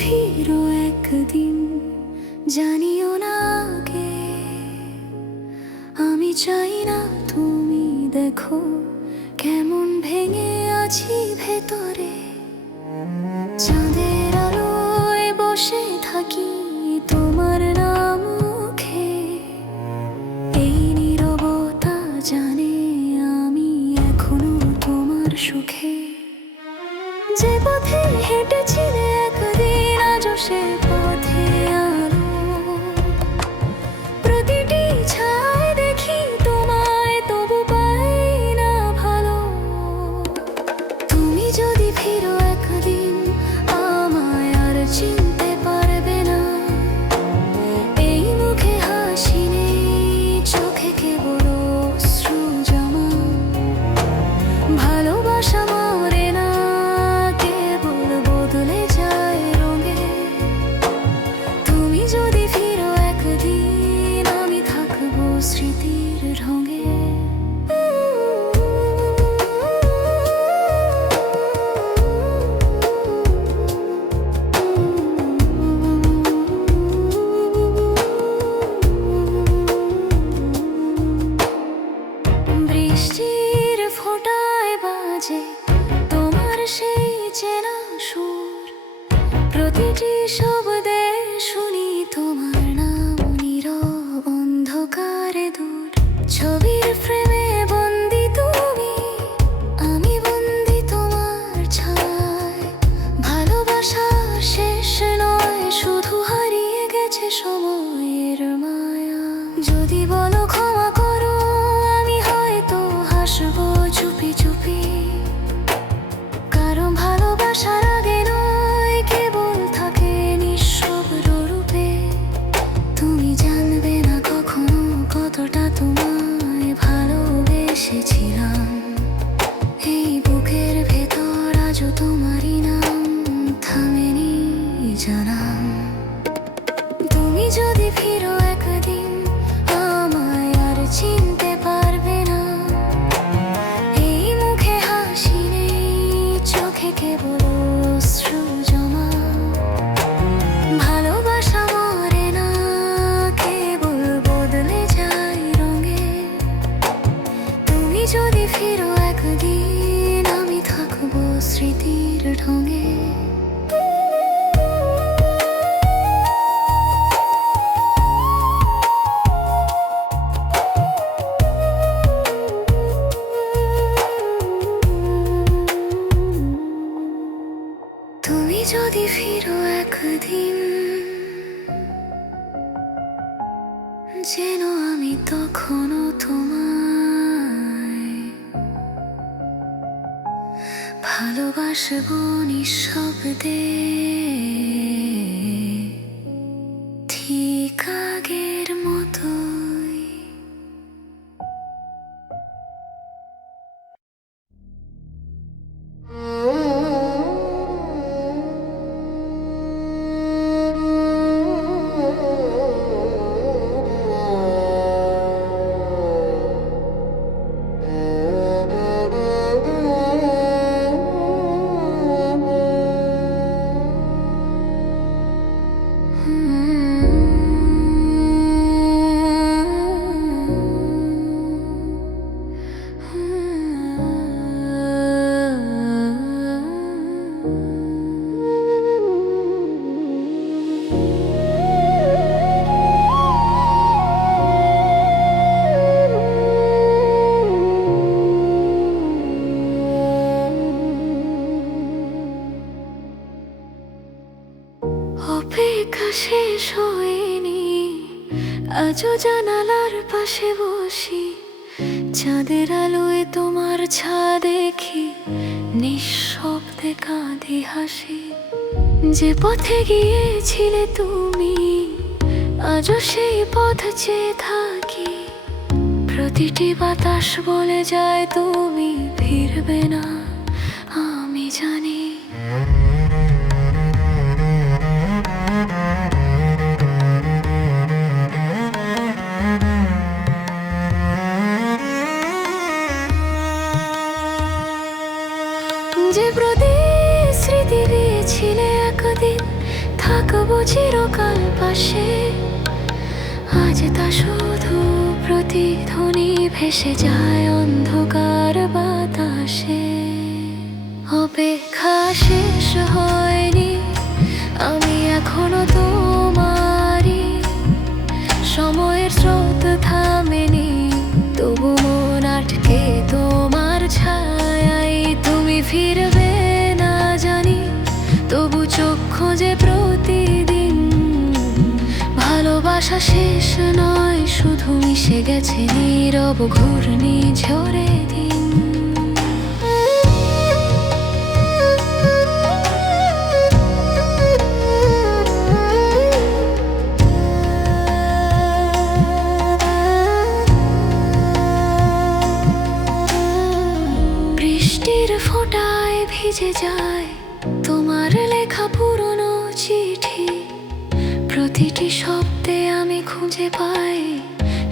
ফিরো একদিন, জানিও না আগে। আমি চাই না তুমি দেখো কেমন ভেঙে আছি ভেতরে। চাঁদের আলোয় বসে থাকি তোমার নাম মুখে। এই নীরবতা জানে আমি এখনো তোমার সুখে। যে পথে হেঁটেছিলে একদিন, আজও সে পথে আলো। প্রতিটি ছায় দেখি তোমায়, তবু পাই না ভালো। তুমি যদি ফিরো একদিন, আমায় আর চিনতে পারবে না। এই মুখে হাসি নেই, চোখে কেবল অশ্রু জমা। ভালোবাসা মরে না, কেবল বদলে যায় রঙে। তুমি যদি ফিরো একদিন, আমি থাকবো স্মৃতির ঢঙে। বৃষ্টির ফোঁটায় বাজে তোমার সেই চেনা সুর। প্রতিটি শব্দে শুনি তোমার নাম, নীরব অন্ধকারে দূর। ছবির ফ্রেমে বন্দি তুমি, আমি বন্দি তোমার ছায়। ভালোবাসার শেষ নয়, শুধু হারিয়ে গেছে সময়ের মায়া। যদি বলো ক্ষমা করো, আমি হয়তো হাসবো চুপি চুপি। কারণ ভালোবাসার আগে নয়, কেবল থাকে নিঃশব্দ রূপে। তুমি জানবে না কখনো কতটা তোমায় ভালোবেসেছিলাম। এই বুকের ভেতর আজও তোমারই নাম থামেনি জানাম। তুমি যদি ফিরো একদিন, আমায় আর চিনতে পারবে না। এই মুখে হাসি নেই, চোখে কেবল অশ্রু জমা। ভালোবাসা মরে না, কেবল বদলে যায় রঙে। তুমি যদি ফিরো একদিন, আমি থাকবো স্মৃতির ঢঙে। তুমি যদি ফিরো একদিন, যেন আমি তখনও তোমায় ভালোবাসবো নিঃশব্দে, ঠিক আগের মতোই। অপেক্ষা শেষ হয়নি, আজও জানালার পাশে বসি। চাঁদের আলোয় তোমার ছা দেখি, নিঃশব্দে কাঁদি হাসি। যে পথে গিয়েছিলে তুমি, আজও সেই পথ চেয়ে থাকি। প্রতিটি বাতাস বলে যায় তুমি ফিরবে না, আমি জানি। যে প্রতিশ্রুতি দিয়েছিলে একদিন, চিরকাল পাশে। আজ তা শুধু প্রতিধ্বনি ভেসে যায় অন্ধকার বাতাসে। অপেক্ষা শেষ হয়নি, আমি এখনো তোমারই। সময়ের স্রোত থামেনি, তবু মন আটকে তোমার ছায়ায়। তুমি ফিরবে না জানি, তবু চোখ খোঁজে প্রতিদিন। ভালোবাসা শেষ নয়, শুধু মিশে গেছে নীরব ঘূর্ণিঝড়ে দিন। বৃষ্টির ফোঁটায় ভিজে যায় তোমার লেখা পুরনো চিঠি। প্রতিটি শব্দে আমি খুঁজে পাই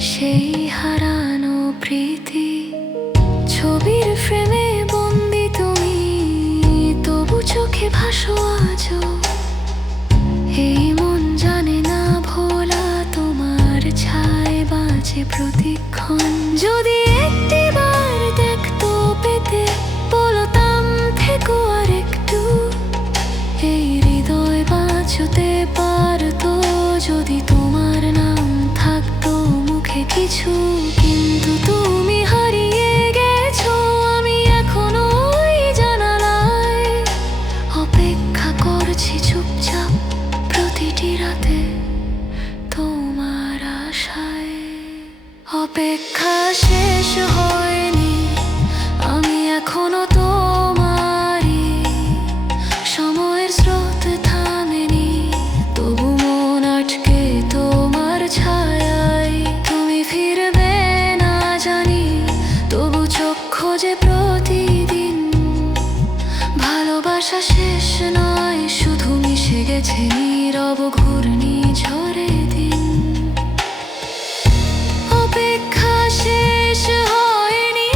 সেই হারানো প্রীতি। ছবির ফ্রেমে বন্দি তুমি, তবু চোখে ভাসো আজও। এই মন জানে না ভোলা, তোমার ছায় বাজে প্রতিক্ষণ। যদি একটিবার দেখতো পেতে, বলতাম থেকো আর একটু। এই হৃদয় বাঁচতে পারতো যদি তোমার নাম থাকতো মুখে কিছু। কিন্তু তুমি হারিয়ে গেছো, আমি এখনো ওই জানালায় অপেক্ষা করছি চুপচাপ প্রতিটি রাতে তোমার আশায়। অপেক্ষা শেষ হয়নি, আমি এখনো তোমারই। সময়ের স্রোত থামেনি, তবু মন আটকে তোমার ছায়ায়। তুমি ফিরবে না জানি, তবু চোখ খোঁজে প্রতিদিন। ভালোবাসা শেষ নয়, শুধু মিশে গেছে নীরব ঘূর্ণিঝড়ে দিন। অপেক্ষা শেষ হয়নি,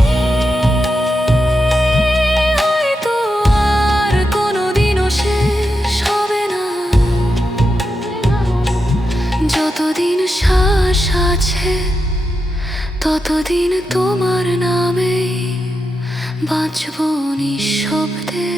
হয়তো আর কোনোদিনও শেষ হবে না। যতদিন শ্বাস আছে, ততদিন তোমার নামে বাঁচব নিঃশব্দে।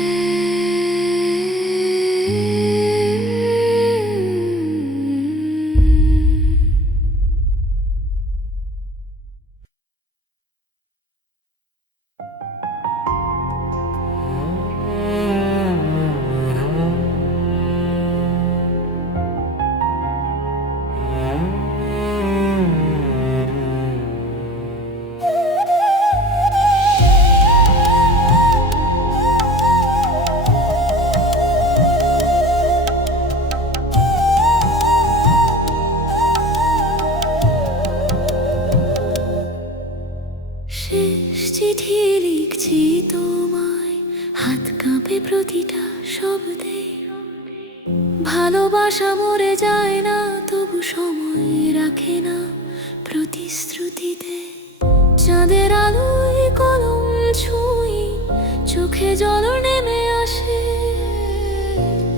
শেষ চিঠি লিখছি তোমায়, হাত কাঁপে প্রতিটা শব্দে। ভালোবাসা মরে যায় না, তবু সময় রাখে না প্রতিশ্রুতিতে। চাঁদের আলোয় কলম ছুঁই, চোখে জল নেমে আসে।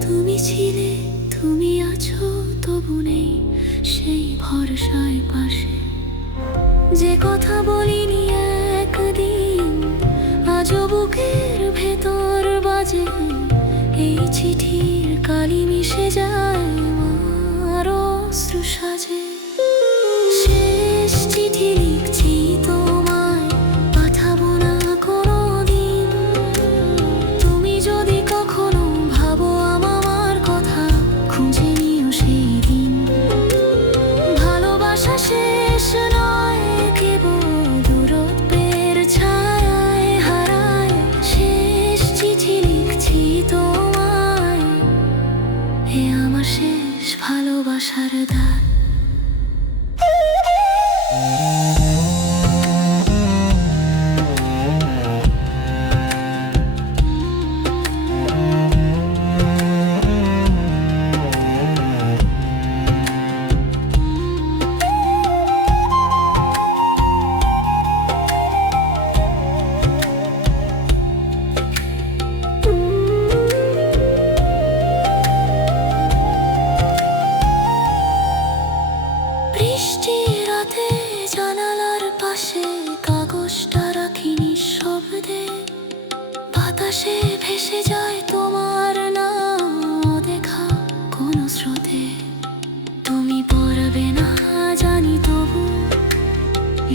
তুমি ছিলে, তুমি আছো, তবু নেই সেই ভরসায় পাশে। যে কথা বলিনি একদিন, আজও বুকের ভেতর বাজে। এই চিঠির কালি মিশে যায় আমার অশ্রু সাজে। শেষ চিঠি লিখছি তোমায়, পাঠাবো না কোনোদিন। তুমি যদি কখনো ভাবো আমার কথা, খুঁজে নিও সেই দিন। ভালোবাসা শেষ নয়, কেবল দূরত্বের ছায়ায় হারায়। শেষ চিঠি লিখছি তোমায়, এ আমার শেষ ভালোবাসার দান। বৃষ্টি রাতে জানালার পাশে কাগজটা রাখি নিঃশব্দে, বাতাসে ভেসে যায় তোমার নাম অদেখা কোনো স্রোতে। তুমি পড়বে না জানি, তবু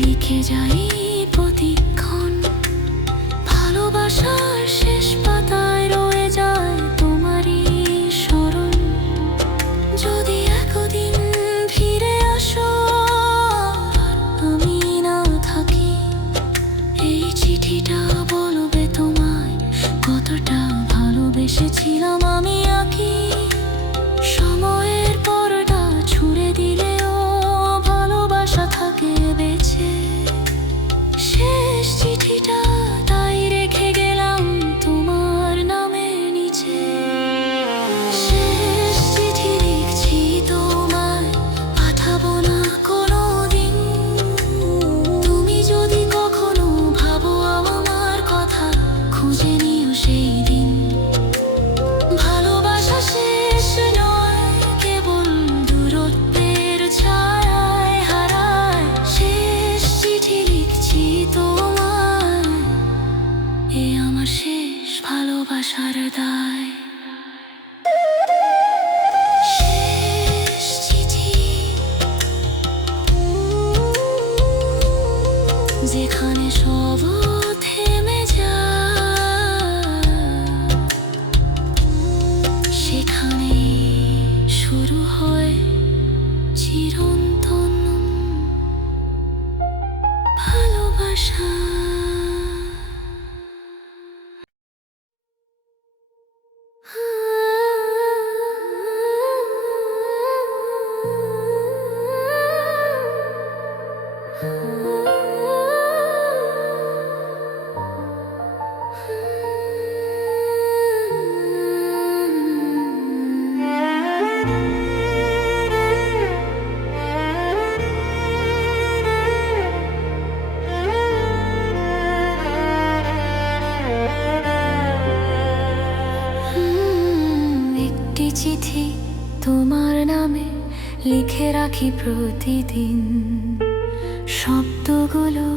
লিখে যাই প্রতিক্ষণ। ভালোবাসার শেষ পাতায় রয়ে যায় তোমারই স্মরণ। যদি একদিন ফিরে আসো আর আমি না থাকি, এই চিঠিটা বলবে তোমায় কতটা ভালোবেসেছিলাম আমি আঁকি। সময়ের পরটা ছুঁড়ে দিলেও ভালোবাসা থাকে বেঁচে। শেষ চিঠিটা তাই রেখে গেলাম তোমার নামের নিচে। শেষ চিঠি লিখছি তোমায়, পাঠাবো না কোনোদিন। তুমি যদি কখনো ভাবো আমার কথা, খুঁজে নিও সেই দিন। ভালোবাসা শেষ নয়, কেবল দূরত্বের ছায়ায় হারায়। শেষ চিঠি লিখছি তোমায়, এ আমার শেষ ভালোবাসার দায়। শেষ চিঠি, যেখানে সব থেমে যায়, সেখানে শুরু হয় চিরন্তন ভালোবাসা। একটি চিঠি তোমার নামে লিখে রাখি প্রতিদিন। শব্দগুলো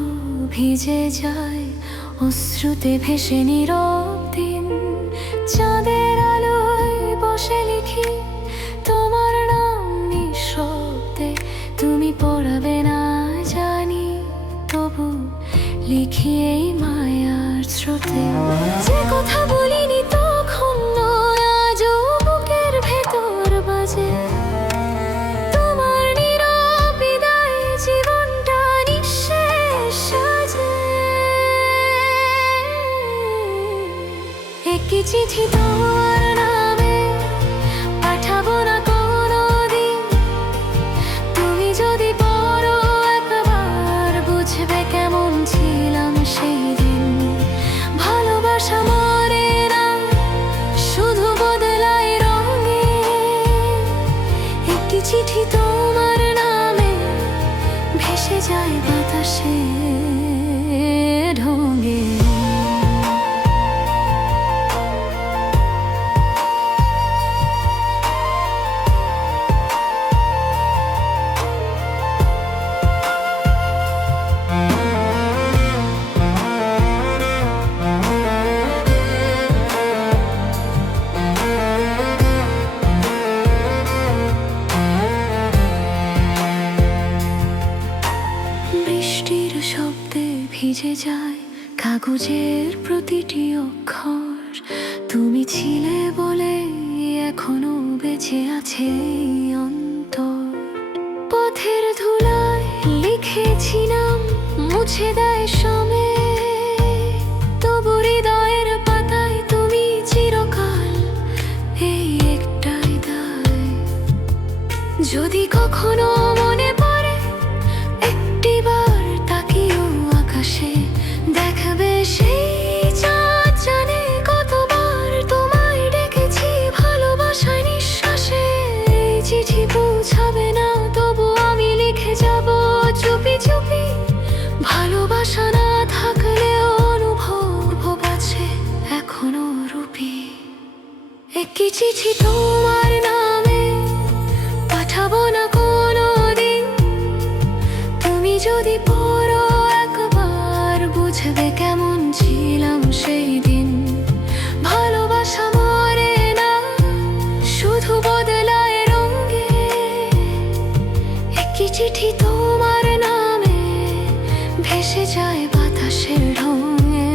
ভিজে যায় অশ্রুতে ভেসে নীরব দিন। চাঁদের আলোয় বসে লিখি তোমার নাম নিঃশব্দে। তুমি পড়াবে না জানি, তবু লিখি এই মায়ার স্রোতে। যে কথা বলিনি তখন আজও বুকের ভেতর বাজে। তোমার নীরব বিদায় জীবনটা নিঃশেষ সাজে। একটি চিঠি তোমার নামে, পাঠাবো না কোনোদিন। তুমি যদি পড়ো একবার, বুঝবে কেমন ছিলাম সেই দিন। ভালোবাসা মরে না, শুধু বদলায় রঙে। একটি চিঠি তোমার নামে ভেসে যায় বাতাসে ঢঙে। বৃষ্টির শব্দে ভিজে যায় কাগজের প্রতিটি অক্ষর। তুমি ছিলে বলে এখনো বেঁচে আছে এই অন্তর। পথের ধুলায় লিখেছি নাম, মুছে দেয় সময়। তবু হৃদয়ের পাতায় তুমি চিরকাল, এই একটাই দায়। যদি কখনো মনে পড়ে একটিবার তাকিও আকাশে, দেখবে সেই চাঁদ জানে কতবার তোমায় ডেকেছি ভালোবাসায় নিঃশ্বাসে। এই চিঠি পৌঁছাবে না, তবু আমি লিখে যাব চুপি চুপি। ভালোবাসা না থাকলেও অনুভব আছে এখনো রূপী। একটি চিঠি তোমার নামে, পাঠাবো না কোনোদিন। কি চিঠি তোমার নামে ভেসে যায় বাতাসের ঢঙে।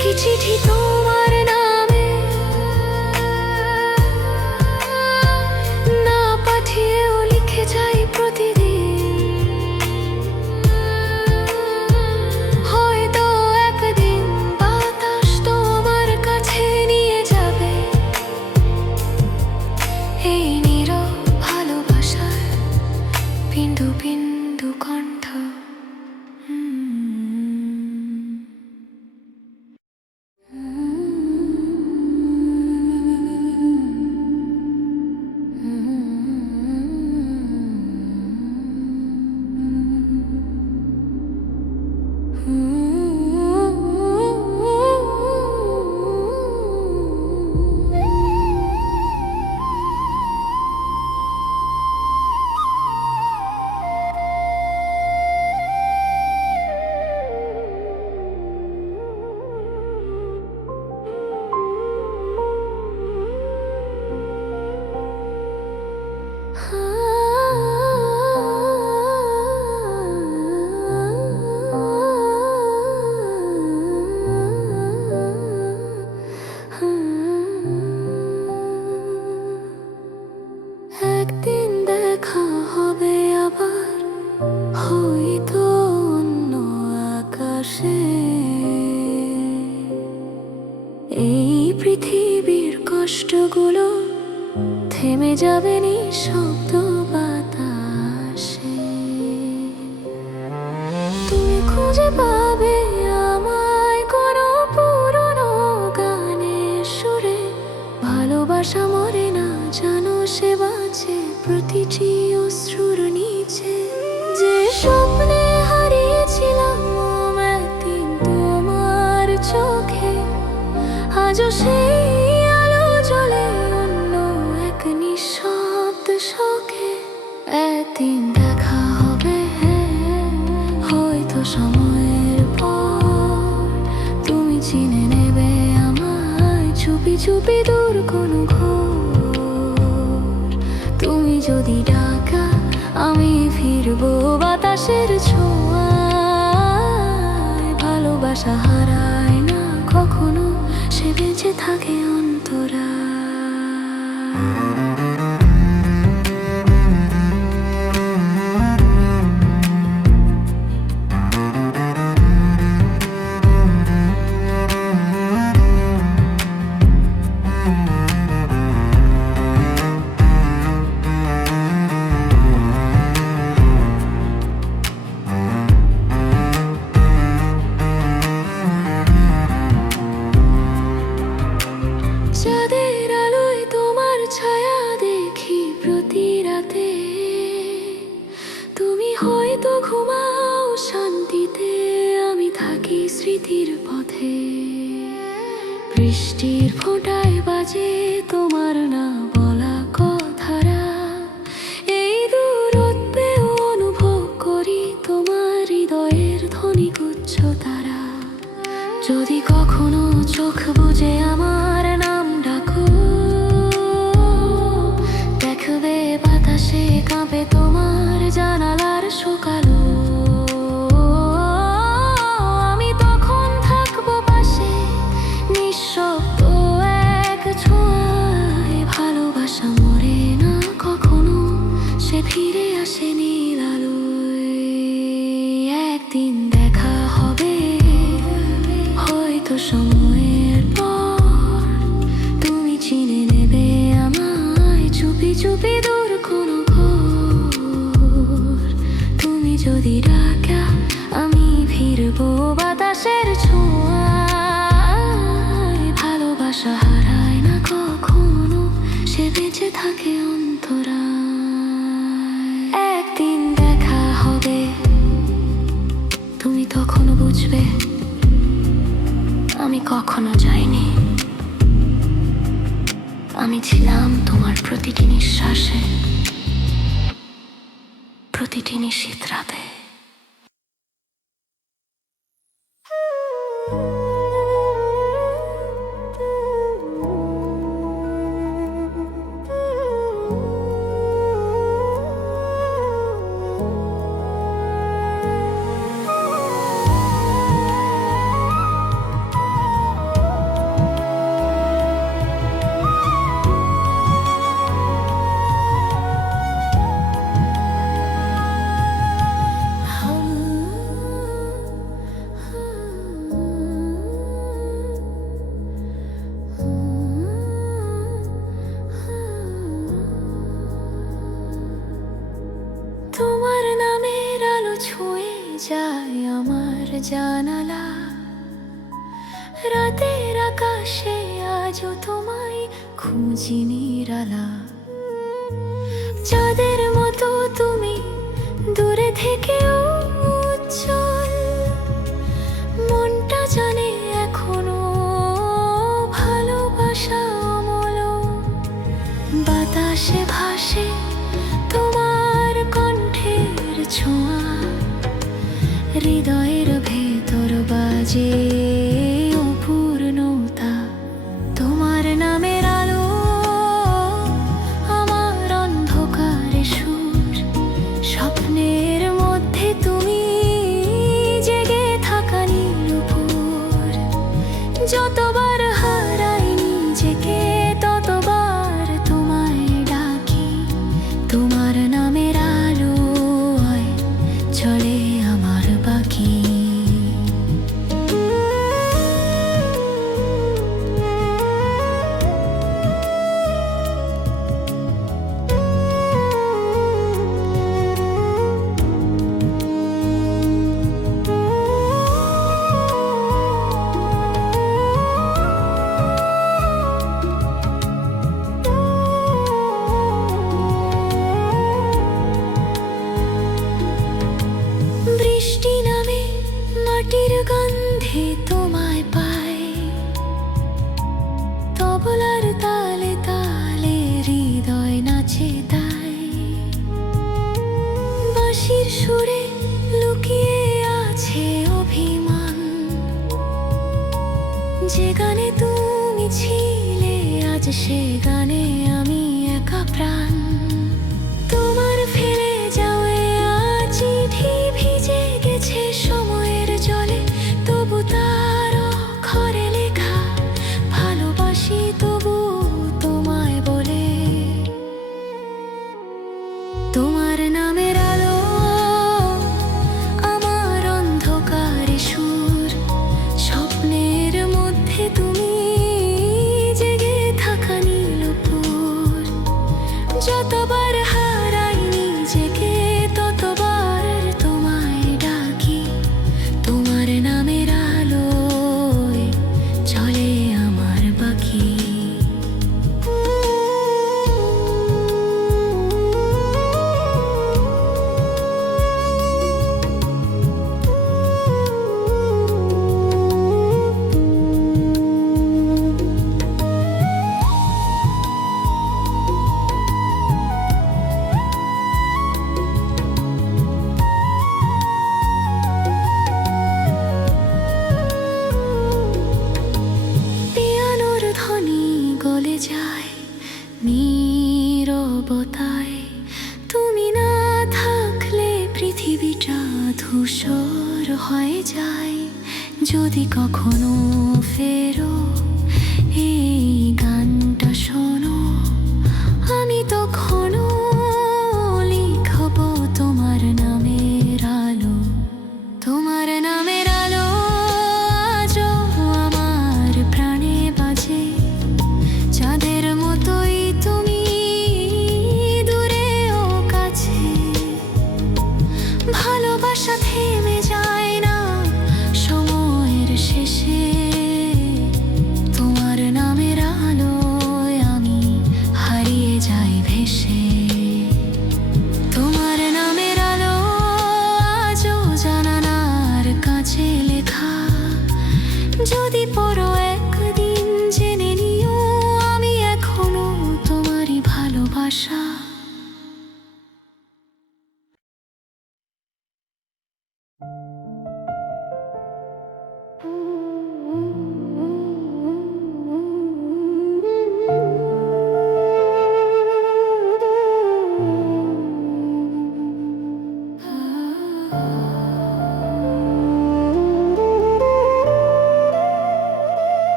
কি চিঠি তোমার নামে না পাঠিয়েও লিখে যাই প্রতিদিন। হয়তো একদিন বাতাস তোমার কাছে নিয়ে যাবে এই নীরব ভালোবাসার বিন্দু বিন্দু কণ্ঠ। একদিন দেখা হবে আবার হয়তো অন্য আকাশে। এই পৃথিবীর কষ্টগুলো থেমে যাবে নিঃশব্দ বাতাসে। তুমি খুঁজে পাবে আমায় কোনো পুরনো গানের সুরে। ভালোবাসা মরে না জানো, সে বাঁচে প্রতিটি অশ্রুর নিচে। যে স্বপ্নে হারিয়েছিলাম একদিন তোমার চোখে, আজও সেই আলো জ্বলে অন্য এক নিঃশব্দ শোকে। একদিন দেখা হবে হয়তো সময়ের পর, তুমি চিনে নেবে আমায় চুপি চুপি দূর কোনো ঘোর। তুমি যদি ডাকা আমি ফিরবো বাতাসের ছোঁয়ায়। ভালোবাসা হারায় না কখনো, সে বেঁচে থাকে অন্তরায়। চাঁদের আলোয় তোমার ছায়া দেখি প্রতি রাতে। তুমি হয়তো ঘুমাও শান্তিতে, আমি থাকি স্মৃতির পথে। বৃষ্টির ফোঁটায় বাজে তোমার না বলা কথারা। এই দূরত্বে অনুভব করি তোমার হৃদয়ের ধ্বনি গুচ্ছ তারা। যদি কখনো চোখ বুজে আমার নাম ডাকো, দেখবে বাতাসে কাঁপে তোমার জানালার সকালো। আমি তখন থাকবো পাশে নিঃশব্দ এক ছোঁয়ায়। ভালোবাসা মরে না কখনো, সে ফিরে আসে নীল আলোয়। একদিন দেখা হবে হয়তো সময়ের পর, তুমি চিনে নেবে আমায় চুপি চুপি দূর কোনো ঘোর। তুমি যদি ডাকা আমি ফিরবো বাতাসের ছোঁয়ায়। ভালোবাসা হারায় না কখনো, সে বেঁচে থাকে অন্তরায়। একদিন দেখা হবে তুমি তখনও বুঝবে আমি কখনো যাইনি। আমি ছিলাম তোমার প্রতিটি নিঃশ্বাসে, প্রতিটি নিশীথ রাতে। জানালা, রাতের আকাশে আজও তোমায় খুঁজি নিরালা। চাঁদের মতো তুমি দূরে থেকেও উজ্জ্বল, মনটা জানে এখনো ভালোবাসা অমল। বাতাসে ভাসে তোমার কণ্ঠের ছোঁয়া, হৃদয়ের ভেতর বাজে অপূর্ণতা। তোমার নামের আলো আমার অন্ধকারে সুর, স্বপ্নের মধ্যে তুমি জেগে থাকা নীলপুর। যতবার হারাই নিজেকে ততবার তোমায় ডাকি, তোমার নামের আলোয় চলে আমার বাকি। বৃষ্টি নামে মাটির গন্ধে তোমায় পাই, তবলার তালে তালে হৃদয় নাচে তাই। বাঁশির সুরে লুকিয়ে আছে অভিমান, যে গানে তুমি ছিলে আজ সে গানে আমি একা প্রাণ। তোমার ফেলে যাওয়া চিঠি ভিজে গেছে সময়ের জলে, তবু তার অক্ষরে লেখা ভালোবাসি তবু তোমায় বলে। তোমার নামের আলো আমার অন্ধকারে সুর, স্বপ্নের মধ্যে তুমি জেগে থাকা নীলপুর। যতবার হারাই নিজেকে ততবার তোমায় ডাকি, তোমার নামের আলোয় চলে আমার বাকি। পিয়ানোর ধ্বনি গলে যায় নীরবতায়, তুমি না থাকলে পৃথিবীটা ধূসর হয়ে যায়। যদি কখনো ফেরো এই গানটা শোনো, আমি তখনও লিখব তোমার নামের আলো। তোমার নামের আলো আজও আমার প্রাণে বাজে, চাঁদের মতোই তুমি দূরে ও কাছে। ভালোবাসা থেমে যায় না সময়ের শেষে, তোমার নামের আলোয় আমি হারিয়ে যাই ভেসে। তোমার নামের আলো আজও জানালার কাছে লেখা, যদি পড়ো একদিন জেনে নিও আমি এখনো তোমারই ভালোবাসা।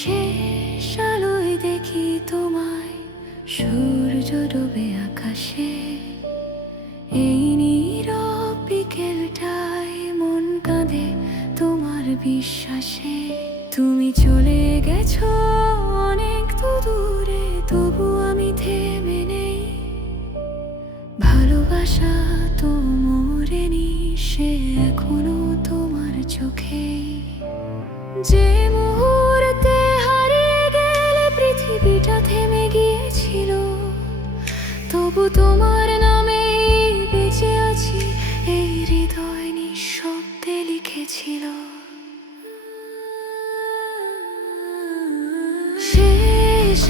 শেষ আলোয় দেখি তোমায়, সূর্য ডোবে আকাশে। এই নীরব বিকেলটায় মন কাঁদে তোমার বিশ্বাসে। তুমি চলে গেছো অনেক দূরে, তবু আমি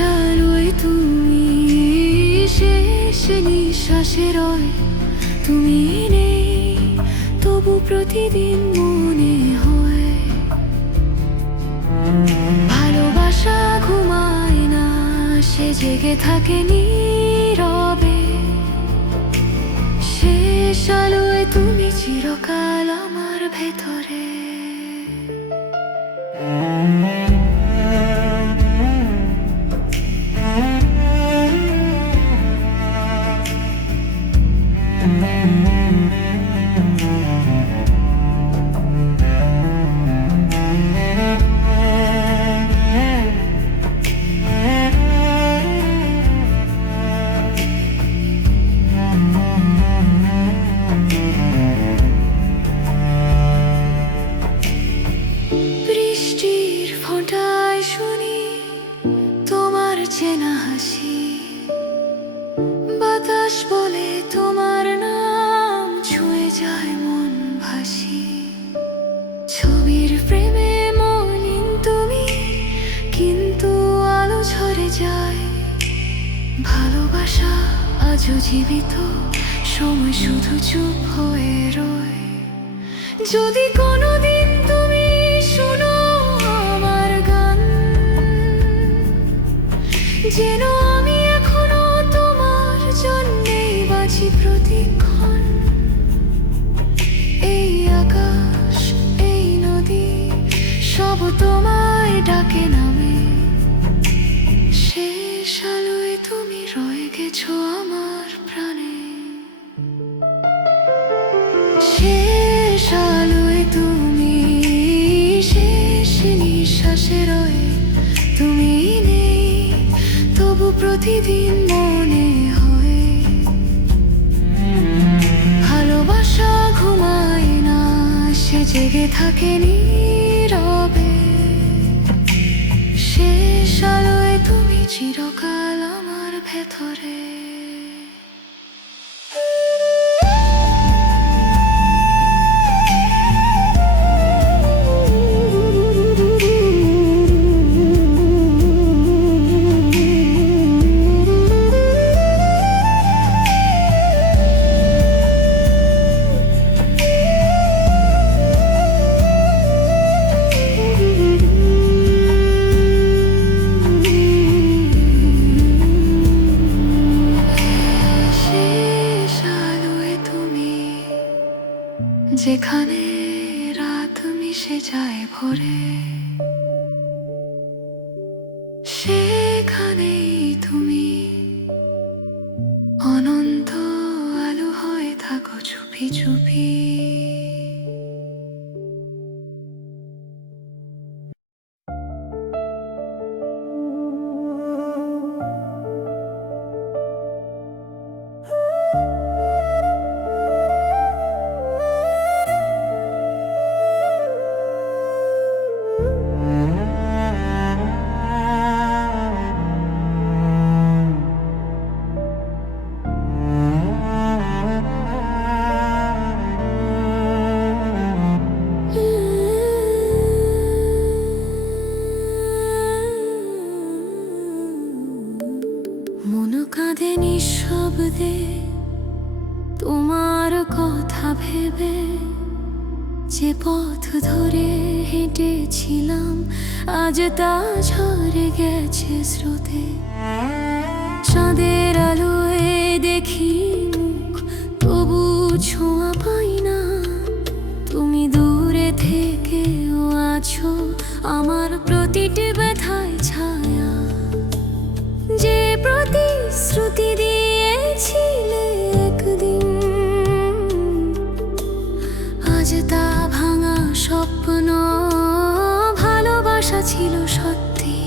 আলোয় তুমি, শেষ নিঃশ্বাসে রয় তুমি নেই, তবু প্রতিদিন মনে হয়। ভালোবাসা ঘুমায় না, সে জেগে থাকে নীরবে। শেষ আলোয় তুমি চিরকাল আমার ভেতরে। বৃষ্টির ফোঁটায় শুনি তোমার চেনা হাসি, বাতাস বলে তোমার নাম, ছুঁয়ে যায় মন ভাসি। ছবির প্রেমে মলিন তুমি, কিন্তু আলো ঝরে যায়। ভালোবাসা আজও জীবিত, সময় শুধু চুপ হয়ে রয়। যদি কোনোদিন তুমি শুনো আমার গান, যেন আমি এখনো তোমার জন্যেই বাঁচি প্রতিক্ষণ। এই আকাশ, এই নদী, সব তোমায় ডাকে নামে। শেষ আলোয় তুমি রয়ে গেছো আমার প্রাণে। শেষ আলোয় তুমি, শেষ নিঃশ্বাসে রয়ে তুমি নেই, তবু প্রতিদিন মনে হয়। ভালোবাসা ঘুমায় না, সে জেগে থাকে নীরবে। শেষ আলোয় তুমি চিরকাল আমার ভেতরে। যেখানে রাত মিশে যায় ভোরে, সেখানেই তুমি অনন্ত আলো হয়ে থাকো চুপি চুপি। মন কাঁদে নিঃশব্দে তোমার কথা ভেবে, যে পথ ধরে হেঁটেছিলাম আজ তা ঝরে গেছে স্রোতে। চাঁদের আলোয় দেখি মুখ, তবু ছোঁয়া পাই না। তুমি দূরে থেকেও আছো আমার প্রতিটি ব্যথায় ছায়া। যে প্রতিশ্রুতি দিয়েছিলে একদিন, আজ তা ভাঙা স্বপ্ন। ভালোবাসা ছিল সত্যি,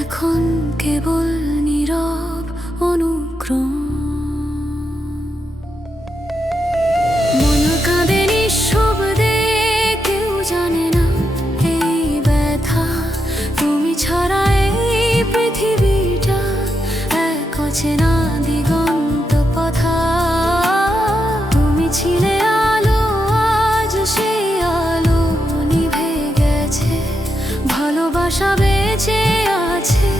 এখন কেবল নীরব অনুক্রম। মন কাঁদে নিঃশব্দে, কেউ জানে না এই ব্যথা। তুমি ছাড়া এই পৃথিবীটা এক অচেনা দিগন্ত পথা। তুমি ছিলে আলো, আজ সেই আলো নিভে গেছে। ভালোবাসা বেঁচে আছে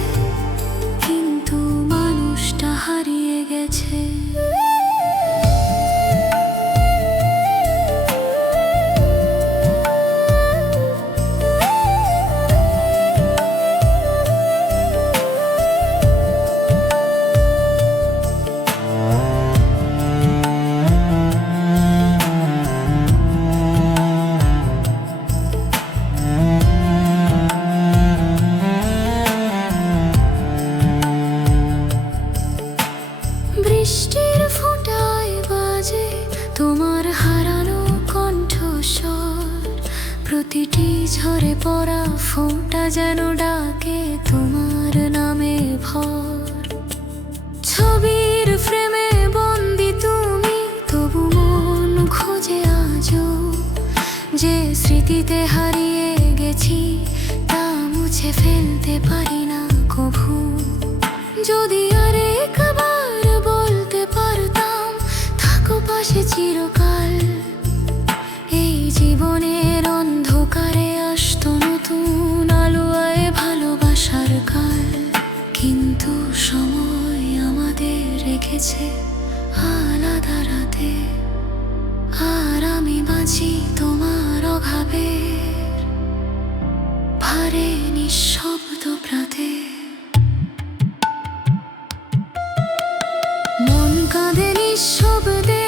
যেন ডাকে তোমার নামে ভর। ছবির ফ্রেমে বন্দি তুমি, তবু মন খোঁজে আজও যে স্মৃতিতে হারিয়ে গেছি, তা মুছে ফেলতে পারি না কভু। যদি আরেকবার বলতে পারতাম থাকো পাশে চিরকাল, এই জীবনের অন্ধকারে আসতো নতুন আলো আয় ভালোবাসার কাল। কিন্তু সময় আমাদের রেখেছে আলাদা রাতে, আর আমি বাঁচি তোমার অভাবে ভারে নিঃশব্দ প্রাতে। মন কাঁদে নিঃশব্দে,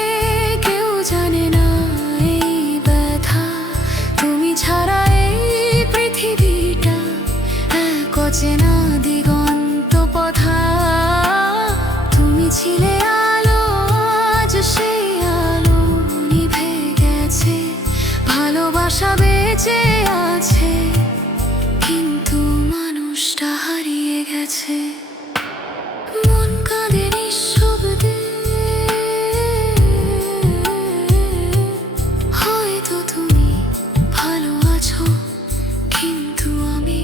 কেউ জানে না এই ব্যথা। তুমি ছাড়া এই পৃথিবীটা এক অচেনা দিগন্ত পথা। তুমি ছিলে আলো, আজ সেই আলো নিভে গেছে। ভালোবাসা বেঁচে আছে, কিন্তু মানুষটা হারিয়ে গেছে। মন কাঁদে নিঃশব্দে, হয়তো তুমি ভালো আছো, কিন্তু আমি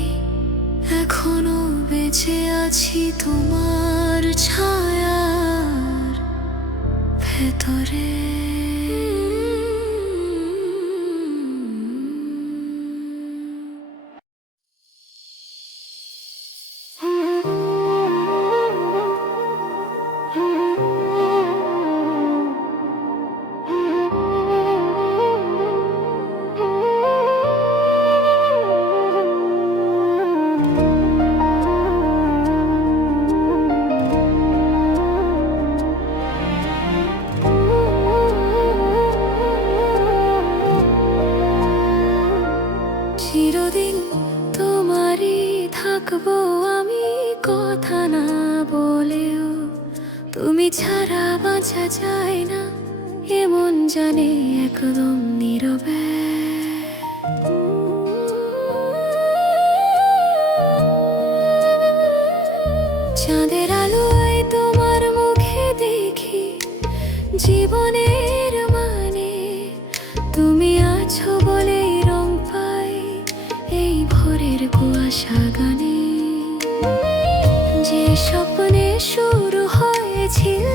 এখনো বেঁচে আছি তোমার ছায়ার ভেতরে। চিরদিন তোমারই থাকবো আমি, কথা না বলেও। তুমি ছাড়া বাঁচা যায় না এমন জানে একদম নীরবে। চাঁদের আলোয় তোমার মুখে দেখি জীবনের মানে। তুমি আছো বলেই রং পাই এই ভোরের কুয়াশা গানে। যে স্বপ্নে শুরু হয়েছিল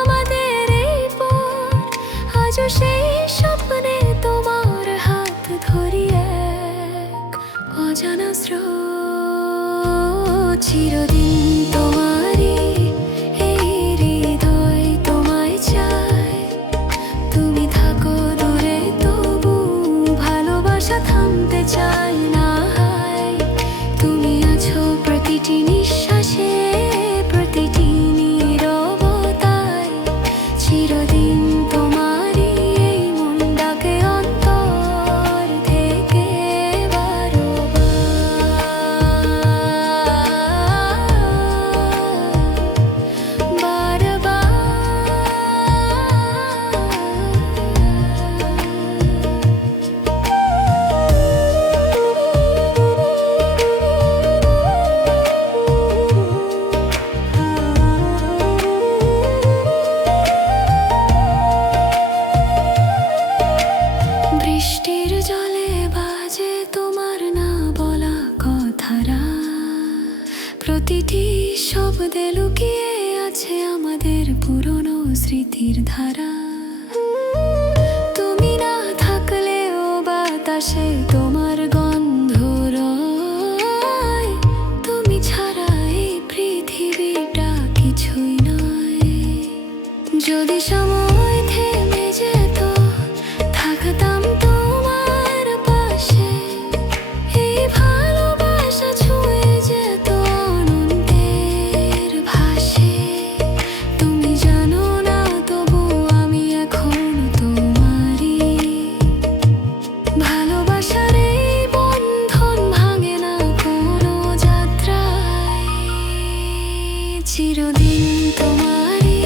আমাদের এই পথ, আজও সেই স্বপ্নে তোমার হাত ধরিয়ে এক অজানা স্রোত। চিরদিন তোমারই এই হৃদয় তোমায় চায়। তুমি থাকো দূরে তবু ভালোবাসা থামতে চায় না। তুমি আছো প্রতিটি নিঃশ্বাসে, প্রতিটি নীরবতায়। চিরদিন তোমারই এই মন ডাকে অন্তর থেকে বৃষ্টির জলে বাজে তোমার না বলা কথারা। প্রতিটি শব্দে লুকিয়ে আছে আমাদের পুরনো স্মৃতির ধারা। তুমি না থাকলেও বাতাসে তোমার গন্ধ রয়। তুমি ছাড়া এই পৃথিবীটা কিছুই নয়। যদি সময় থেমে যেত থাকতাম তোমার পাশে, এই ভালোবাসা ছুঁয়ে যেত অনন্তের ভাসে। তুমি জানো না তবু আমি এখন তোমারই। ভালোবাসার এই বন্ধন ভাঙে না কোনো যাত্রায়। চিরদিন তোমারই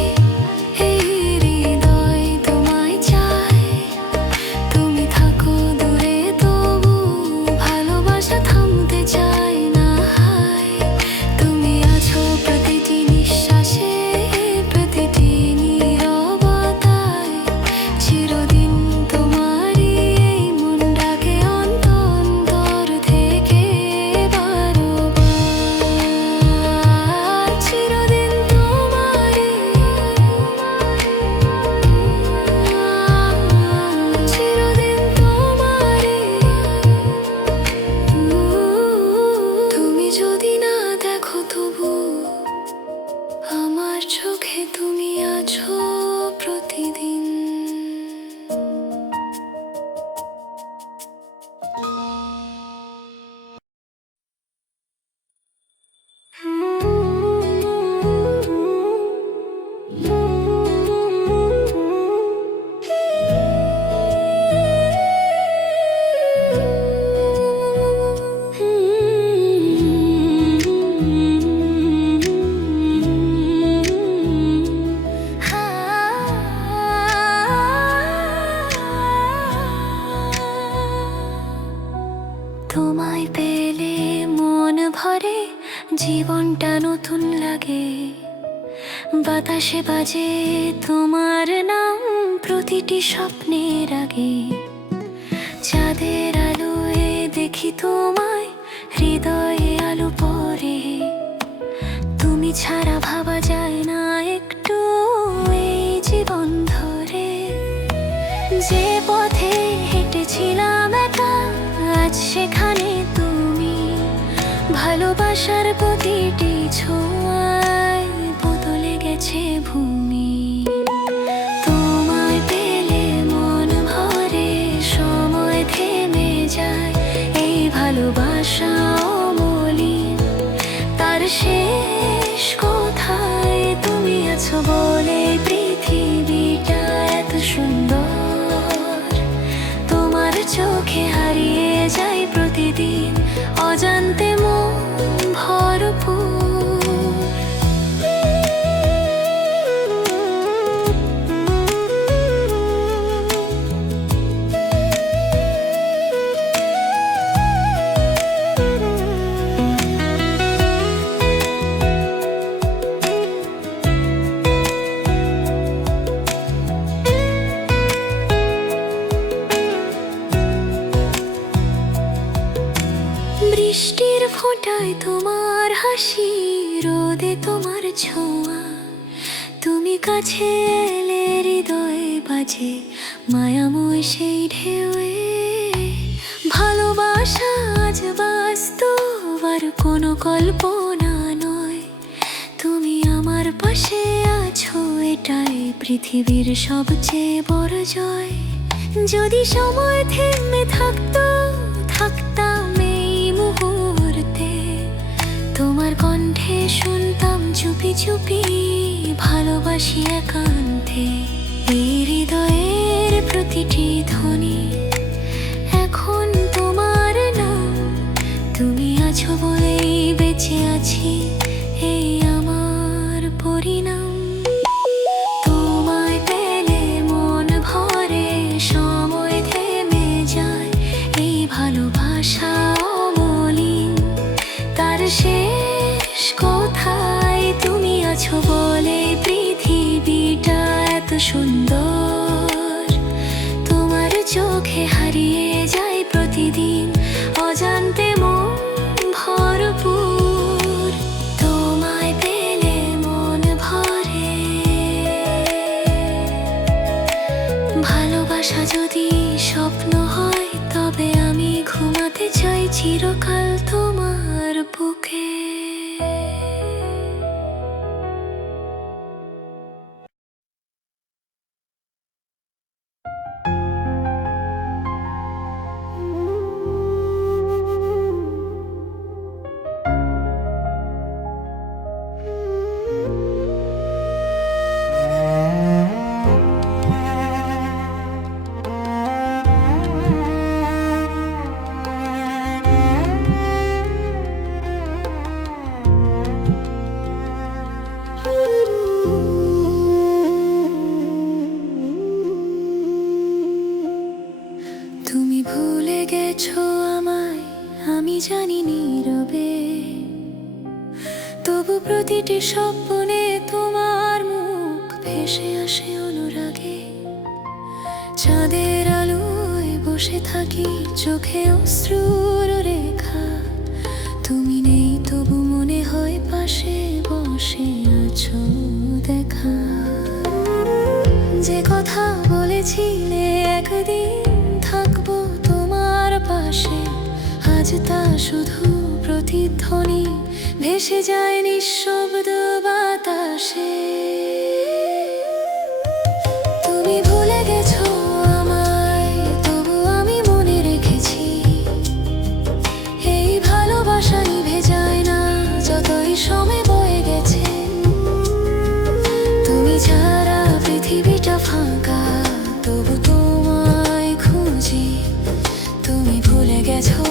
এই হৃদয় তোমায় চায়। তুমি থাকো দূরে তবু ভালোবাসা থামতে চায়। চোখে তুমি আছো প্রতিদিন। তোমায় পেলে মন ভরে, জীবনটা নতুন লাগে। বাতাসে বাজে তোমার নাম প্রতিটি স্বপ্নের আগে। চাঁদের আলোয় দেখি তোমায়, হৃদয়ে আলো পড়ে। তুমি ছাড়া ভাবা যায় না একটু এই জীবন ধরে। যে পথে হেঁটেছিলাম একা, আজ সেখানে তুমি। ভালোবাসার প্রতিটি ছোঁয়ায় বদলে গেছে ভূমি। তোমায় পেলে মন ভরে, সময় থেমে যায়। এই ভালোবাসা অমলিন, তার শেষ কোথায়? তুমি আছো বলে পৃথিবীটা এত সুন্দর। তোমার চোখে হারিয়ে যাই প্রতিদিন, অজান্তে মন ভরপুর। বৃষ্টির ফোঁটায় তোমার হাসি, রোদে তোমার ছোঁয়া। তুমি কাছে এলে হৃদয়ে বাজে মায়াময় সেই ঢেউয়ে। ভালোবাসা আজ বাস্তব, আর কোনো কল্পনা নয়। তুমি আমার পাশে আছো, এটাই পৃথিবীর সবচেয়ে বড় জয়। যদি সময় থেমে থাকতো, থাকতাম এই মুহূর্তে। তোমার কণ্ঠে শুনতাম চুপি চুপি, ভালোবাসি একান্তে। এই হৃদয়ের প্রতিটি ধ্বনি এখন তোমার নাম। তুমি আছো বলেই বেঁচে আছি, এই আমার পরিণাম। তোমায় পেলে মন ভরে, সময় থেমে যায়। এই ভালোবাসা অমলিন, তার শেষ কোথায়? তুমি আছো বলে পৃথিবীটা এত সুন্দর। তোমার চোখে হারিয়ে যাই প্রতিদিন, অজান্তে মন ভরপুর। তোমায় পেলে মন ভরে। ভালোবাসা যদি স্বপ্ন হয়, তবে আমি ঘুমাতে চাই চিরকাল তোমার বুকে। তুমি ভুলে গেছো আমায়, আমি জানি নীরবে। তবু প্রতিটি স্বপ্নে তোমার মুখ ভেসে আসে অনুরাগে। চাঁদের আলোয় বসে থাকি, চোখে অশ্রুর রেখা। তুমি নেই তবু মনে হয় পাশে বসে আছো দেখা। যে কথা বলেছিলে একদিন থাকবো তোমার পাশে, আজ তা শুধু প্রতিধ্বনি ভেসে যায় নিঃশব্দ বাতাসে। তুমি ভুলে গেছো আমায়, তবু আমি মনে রেখেছি। এই ভালোবাসা নিভে যায় না যতই সময় বয়ে গেছে। তুমি ছাড়া পৃথিবীটা ফাঁকা, তবু তোমায় খুঁজি। তুমি ভুলে গেছো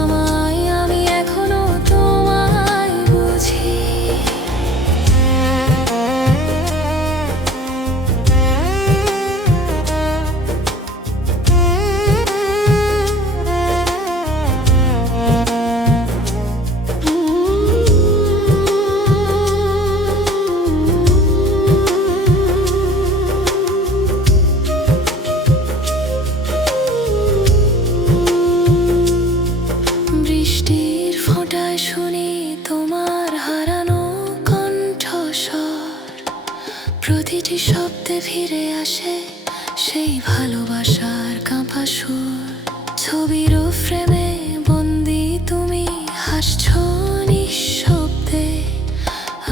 আমায়, আমি এখনো তোমায় বুঝি। বৃষ্টির ফোঁটায় শুনি তোমার হারানো কণ্ঠস্বর। প্রতিটি শব্দে ফিরে আসে সেই ভালোবাসার কাঁপা সুর। ছবির ফ্রেমে বন্দি তুমি হাসছো নিঃশব্দে,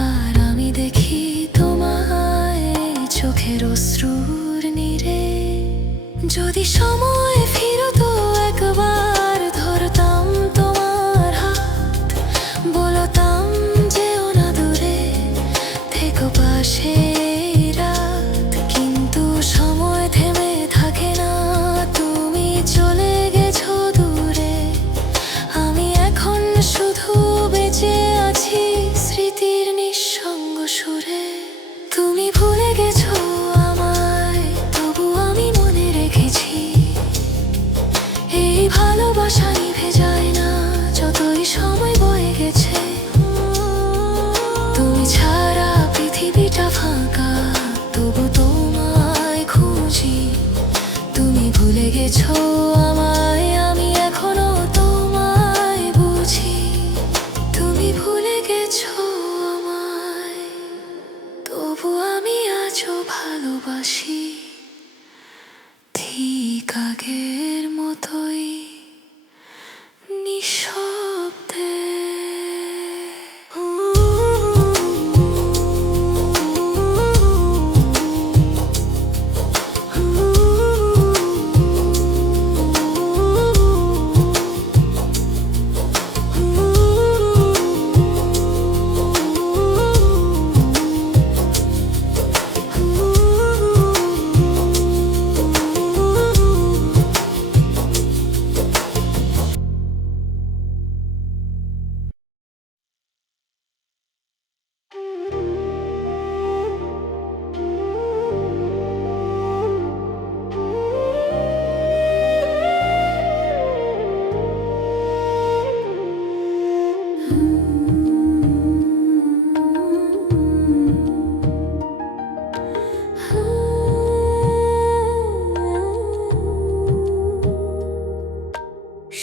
আর আমি দেখি তোমায় চোখের অশ্রুর নীরে। যদি সময় ফিরতো একবার, ধরতাম তোমার হাত, বলতাম যেও না দূরে, থেকো পাশে এই রাত। কিন্তু সময় থেমে থাকে না, তুমি চলে গেছো দূরে। আমি এখন শুধু বেঁচে আছি স্মৃতির নিঃসঙ্গ সুরে। তুমি ভুলে গেছো আমায়, তবু আমি মনে রেখেছি। এই ভালোবাসা নিভে যায় না যতই সময় বয়ে গেছে। তুমি ছাড়া পৃথিবীটা ফাঁকা, তবু তোমায় খুঁজি। তুমি ভুলে গেছো আমায়, আমি এখনো তোমায় বুঝি। তুমি ভুলে গেছো আমায়, তবু আমি আজও ভালোবাসি। ঠিক আগের মতোই নিঃশব্দে।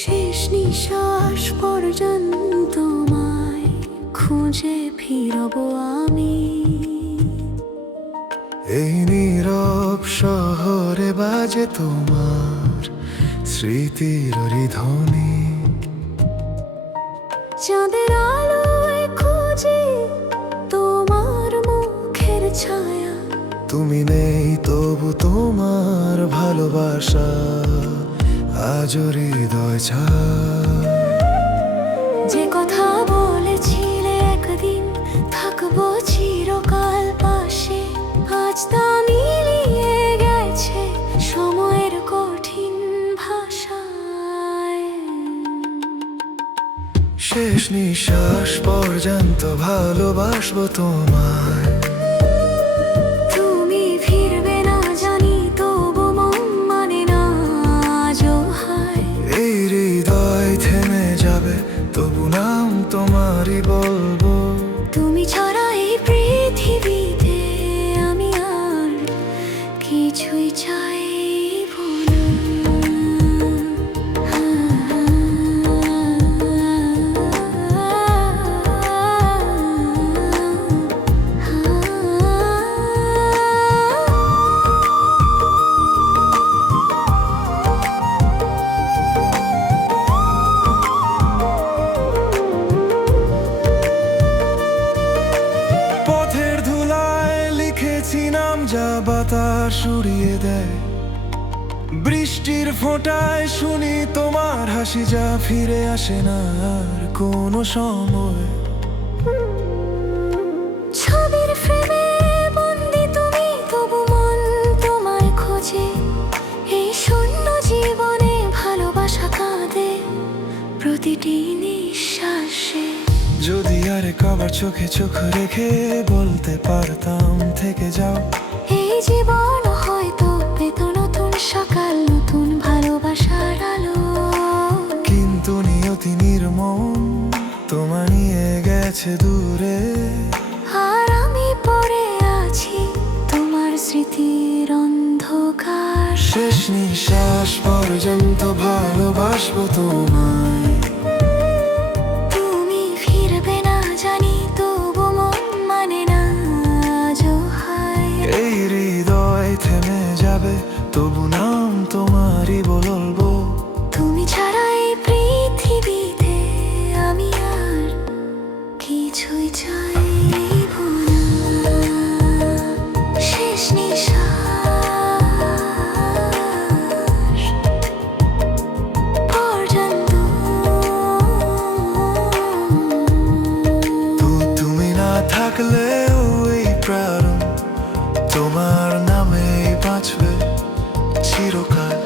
শেষ নিঃশ্বাস পর্যন্ত তোমায় খুঁজে ফিরবো আমি। এই নীরব শহরে বাজে তোমার স্মৃতির ধ্বনি। চাঁদের আলোয় খুঁজি তোমার মুখের ছায়া। তুমি নেই তবু তোমার ভালোবাসা আজও হৃদয় ছায়। যে কথা বলেছিলে একদিন থাকবো চিরকাল পাশে, আজ তা মিলিয়ে গেছে সময়ের কঠিন ভাষায়। শেষ নিঃশ্বাস পর্যন্ত ভালোবাসবো তোমায়। তুমি ফিরবে না জানি, তবু মন মানে না আজও হায়। এই হৃদয় থেমে যাবে, তবু নাম তোমারই বলবো। তুমি ছাড়া এই পৃথিবীতে আমি আর কিছুই চাইব না। আবার সরিয়ে দেয়। বৃষ্টির ফোঁটায় শুনি তোমার হাসি, যা ফিরে আসে না আর কোনো সময়। ছবির ফ্রেমে বন্দি তুমি, তবু মন তোমায় খোঁজে। এই শূন্য জীবনে ভালোবাসা কাঁদে প্রতিটি নিঃশ্বাসে। যদি আরেক আবার চোখে চোখ রেখে বলতে পারতাম থেকে যাও, এই জীবন হয়তো পেত নতুন সকাল, নতুন ভালোবাসার আলো। কিন্তু নিয়তি নির্মম তোমা নিয়ে গেছে দূরে। আর আমি পড়ে আছি তোমার স্মৃতির অন্ধকার। শেষ নিঃশ্বাস পর্যন্ত ভালোবাসবো তোমায়। তুমি ফিরবে না জানি, তবু মন মানে না আজও হায়। এই হৃদয় থেমে যাবে, তবু নাম তোমারই বলবো। তুমি ছাড়া এই পৃথিবীতে আমি আর কিছুই চাইব না। শেষ নিঃশ্বাস পর্যন্ত তুমি না থাকলেও এই প্রাণ তোমার নামেই বাঁচবে চিরকাল।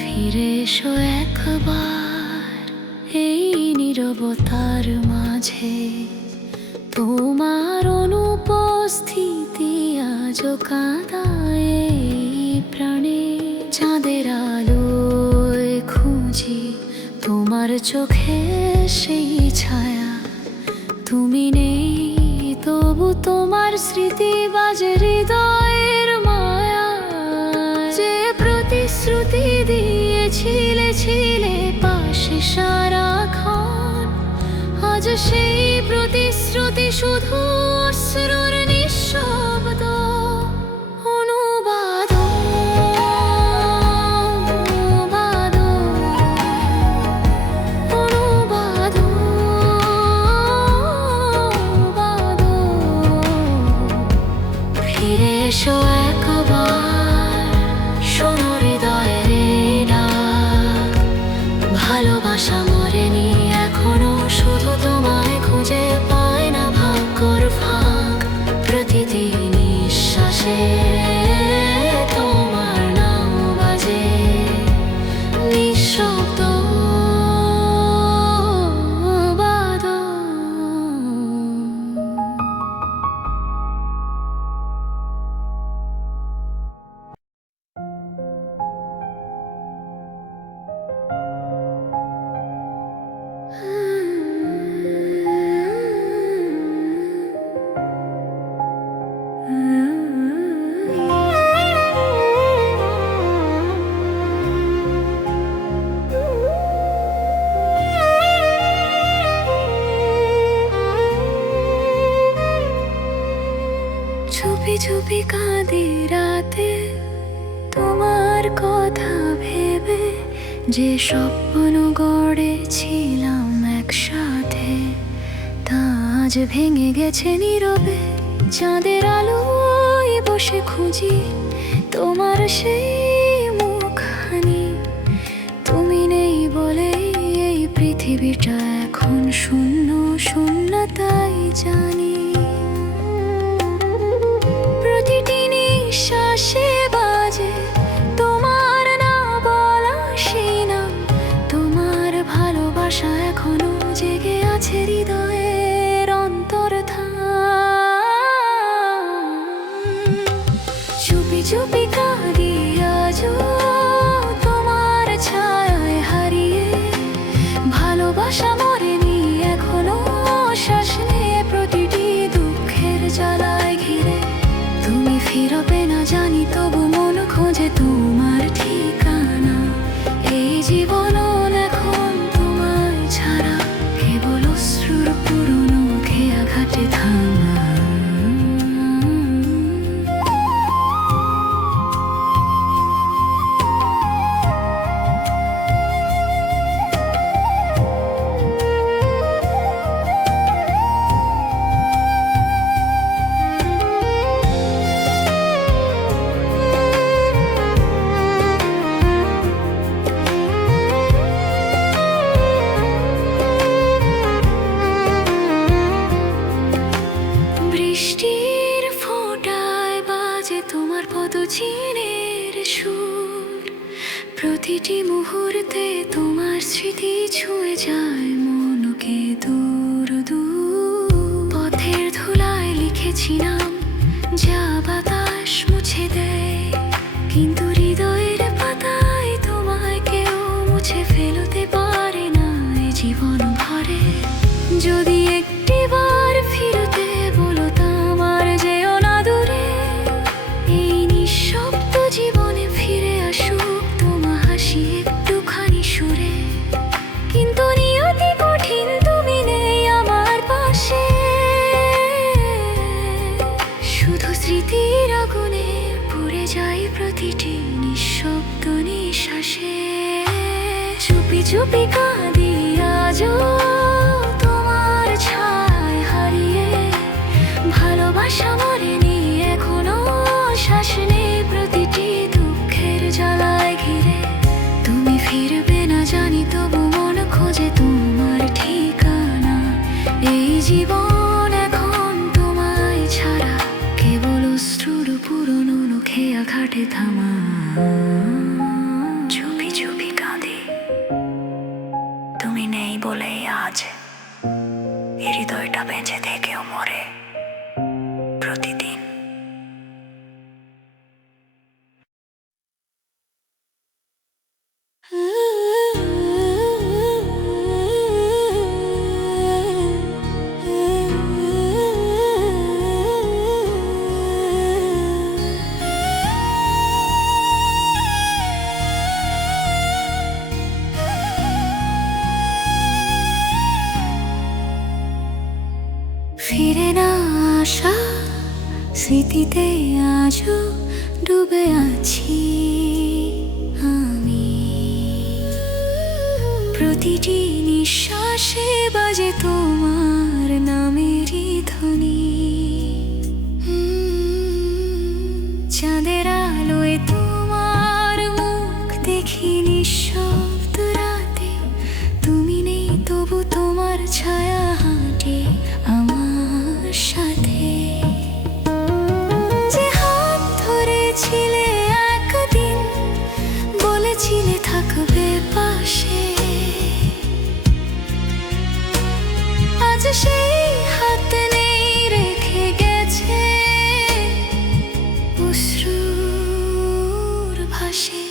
ফিরে এসো একবার এই নীরবতার মাঝে। তোমার অনুপস্থিতি আজও কাঁদায় এই প্রাণে। চাঁদের আলোয় খুঁজি তোমার চোখে সেই ছায়া। তুমি নেই তবু তোমার স্মৃতি বাজে হৃদয়ের মায়া। যে প্রতিশ্রুতি দিয়েছিলে পাশে সারাক্ষণ, আজ সেই প্রতিশ্রুতি শুধু অশ্রুর নিঃশব্দ অনুবাদ। অনুবাদ, অনুবাদ, অনুবাদ। ফিরে এসো একবার, শোনো হৃদয়ের এই ডাক। ভালোবাসা মরেনি এখনো, শুধু তোমায় খুঁজে পায় না ভাগ্যর ফাঁক। প্রতিটি নিঃশ্বাসে তোমার নাম বাজে নিঃশব্দ চুপি চুপি কাঁদি রাতে তোমার কথা ভেবে। যে স্বপ্ন গড়েছিলাম একসাথে, তা আজ ভেঙে গেছে নীরবে। চাঁদের আলোয় বসে খুঁজি তোমার সেই মুখখানি। তুমি নেই বলে এই পৃথিবীটা এখন শূন্য শূন্য, তাই জানি। প্রতিটি নিঃশ্বাসে বাজে তোমার না বলা সেই নাম। তোমার ভালোবাসা এখনো জেগে আছে হৃদয়ের অন্তর্ধান। চুপি চুপি কাঁদি আজ প্রতিটি মুহূর্তে তোমার স্মৃতি ছুঁয়ে যায় মনকে দূর দূর। পথের ধুলায় লিখেছি নাম, যা বাতাস মুছে দেয়, কিন্তু হৃদয়ের পাতায় তোমায় কেউ মুছে ফেলতে পারে না এ জীবন ভরে। যদি একটিবার ফিরতে বলতাম আর যেও না দূরে, এই নিঃশব্দ জীবনে ফিরে আসুক তোমার হাসি একটুখানি সুরে। কিন্তু নিয়তি কঠিন, তুমি নেই আমার পাশে, শুধু স্মৃতির আগুনে পুড়ে যায় প্রতিটি নিঃশব্দ নিঃশ্বাসে। চুপি চুপি কাঁদি আজও তোমার ছায় হারিয়ে, ভালোবাসা মরেনি এখনো, শ্বাস নেই প্রতিটি দুঃখের জ্বালায় ঘিরে। তুমি ফিরবে না জানি, তবু মন খোঁজে তোমার ঠিকানা। এই জীবন এখন তোমায় ছাড়া কেবল অশ্রুর পুরনো খেয়া ঘাটে থামা। চুপি চুপি কাঁদি, তুমি নেই বলেই আজ এই হৃদয়টা বেঁচে থেকেও মরে প্রতিদিন। ফিরে না আসা স্মৃতিতে আজও ডুবে আছি আমি। প্রতিটি নিঃশ্বাসে বাজে তোমার নামেরই ধ্বনি। চাঁদের আলোয় তোমার মুখ দেখি নিঃশব্দ রাতে, তুমি নেই তবু তোমার ছায়া হাঁটে আমার সাথে। যে হাত ধরেছিলে একদিন, বলেছিলে থাকবে পাশে, আজ সেই হাত নেই, রেখে গেছে অশ্রুর ভাসে।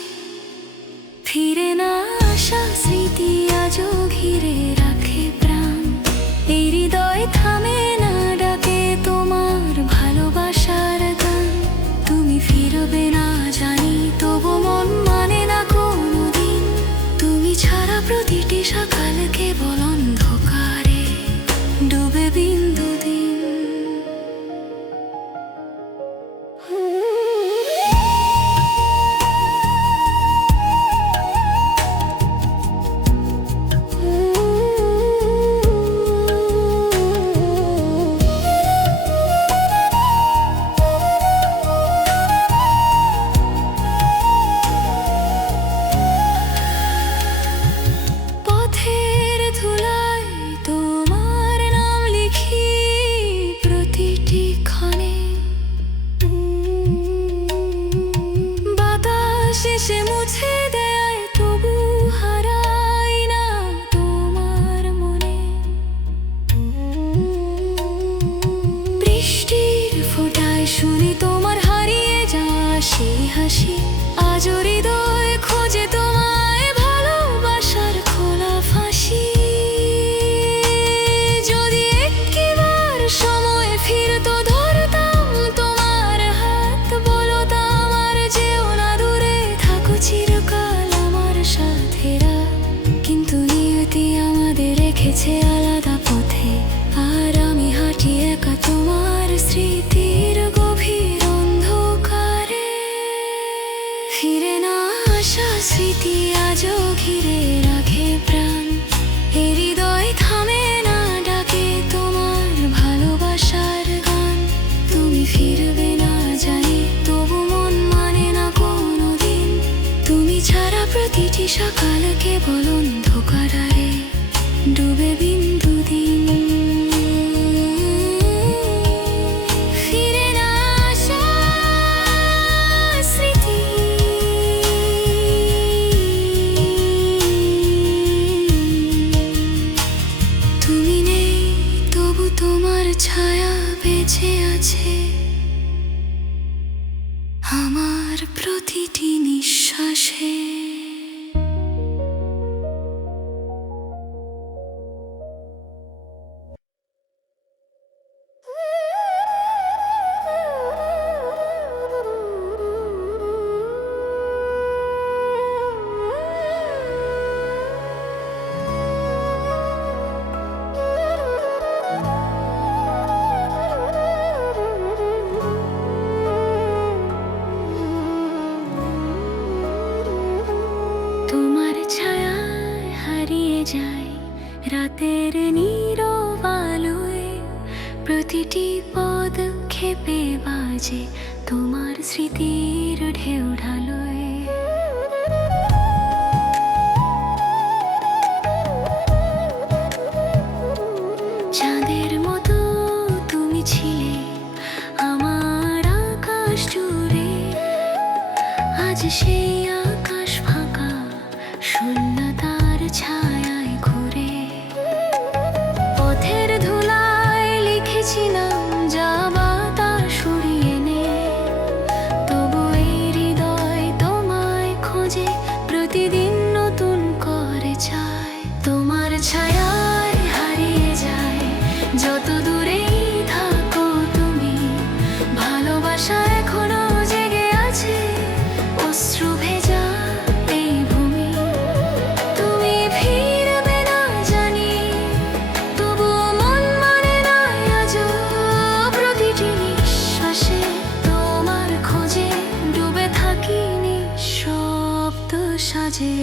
ফিরে না আসা স্মৃতি আজও ঘিরে রাখে প্রাণ, এই হৃদয় থামে না ডাকে তোমার ভালোবাসার গান। তুমি ফিরবে না জানি, তবু মন মানে না কোনোদিন। তুমি ছাড়া প্রতিটি সকাল কেবল অন্ধকারে ডুবে বিন্দু দিন। পথের ধুলায় তোমার নাম লিখি প্রতিটি ক্ষণে, বাতাস এসে মুছে দেয়, তবু হারাই না তোমার মনে। বৃষ্টির ফোঁটায় শুনি তোমার হারিয়ে যাওয়া সেই হাসি, আজও হৃদয় খোঁজে তোমায় ভালোবাসার খোলা ফাঁসি। যদি একবার সময় ফিরতো ধরতাম তোমার হাত, বলতাম আর যেও না দূরে, থাকো চিরকাল আমার সাথেরা। কিন্তু নিয়তি আমাদের রেখেছে আলাদা পথে, আর আমি হাঁটি একা তোমার স্মৃতির গভীর অন্ধকারে। ফিরে না আসা স্মৃতি আজও ঘিরে রাখে প্রাণ, এ হৃদয় থামে না ডাকে তোমার ভালোবাসার গান। তুমি ফিরবে না জানি, তবু মন মানে না কোনোদিন। তুমি ছাড়া প্রতিটি সকাল কেবল অন্ধকারে ডুবে বিন্দু দিন। ফিরে না আসা স্মৃতি যে তোমার স্মৃতির ঢেউ ঢালোয়। চাঁদের মতো তুমি ছিলে আমার আকাশ জুড়ে, আজ সেই আকাশ ফাঁকা শূন্যতার ছায়ায় ঘুরে। পথের ধুলায় লিখেছিলাম যাবা তা সরিয়ে নে, তবু এই হৃদয় তোমায় খোঁজে প্রতিদিন নতুন করে চায়। তোমার ছায়ায় হারিয়ে যায় যত দূরেই থাকো তুমি, ভালোবাসা এখনো জেগে আছে অশ্রু ভেজা এই ভূমি। তুমি ফিরবে না জানি, তবুও মন মানে না আজও প্রতিটি নিঃশ্বাসে তোমার খোঁজে ডুবে থাকি নিঃশব্দ সাজে।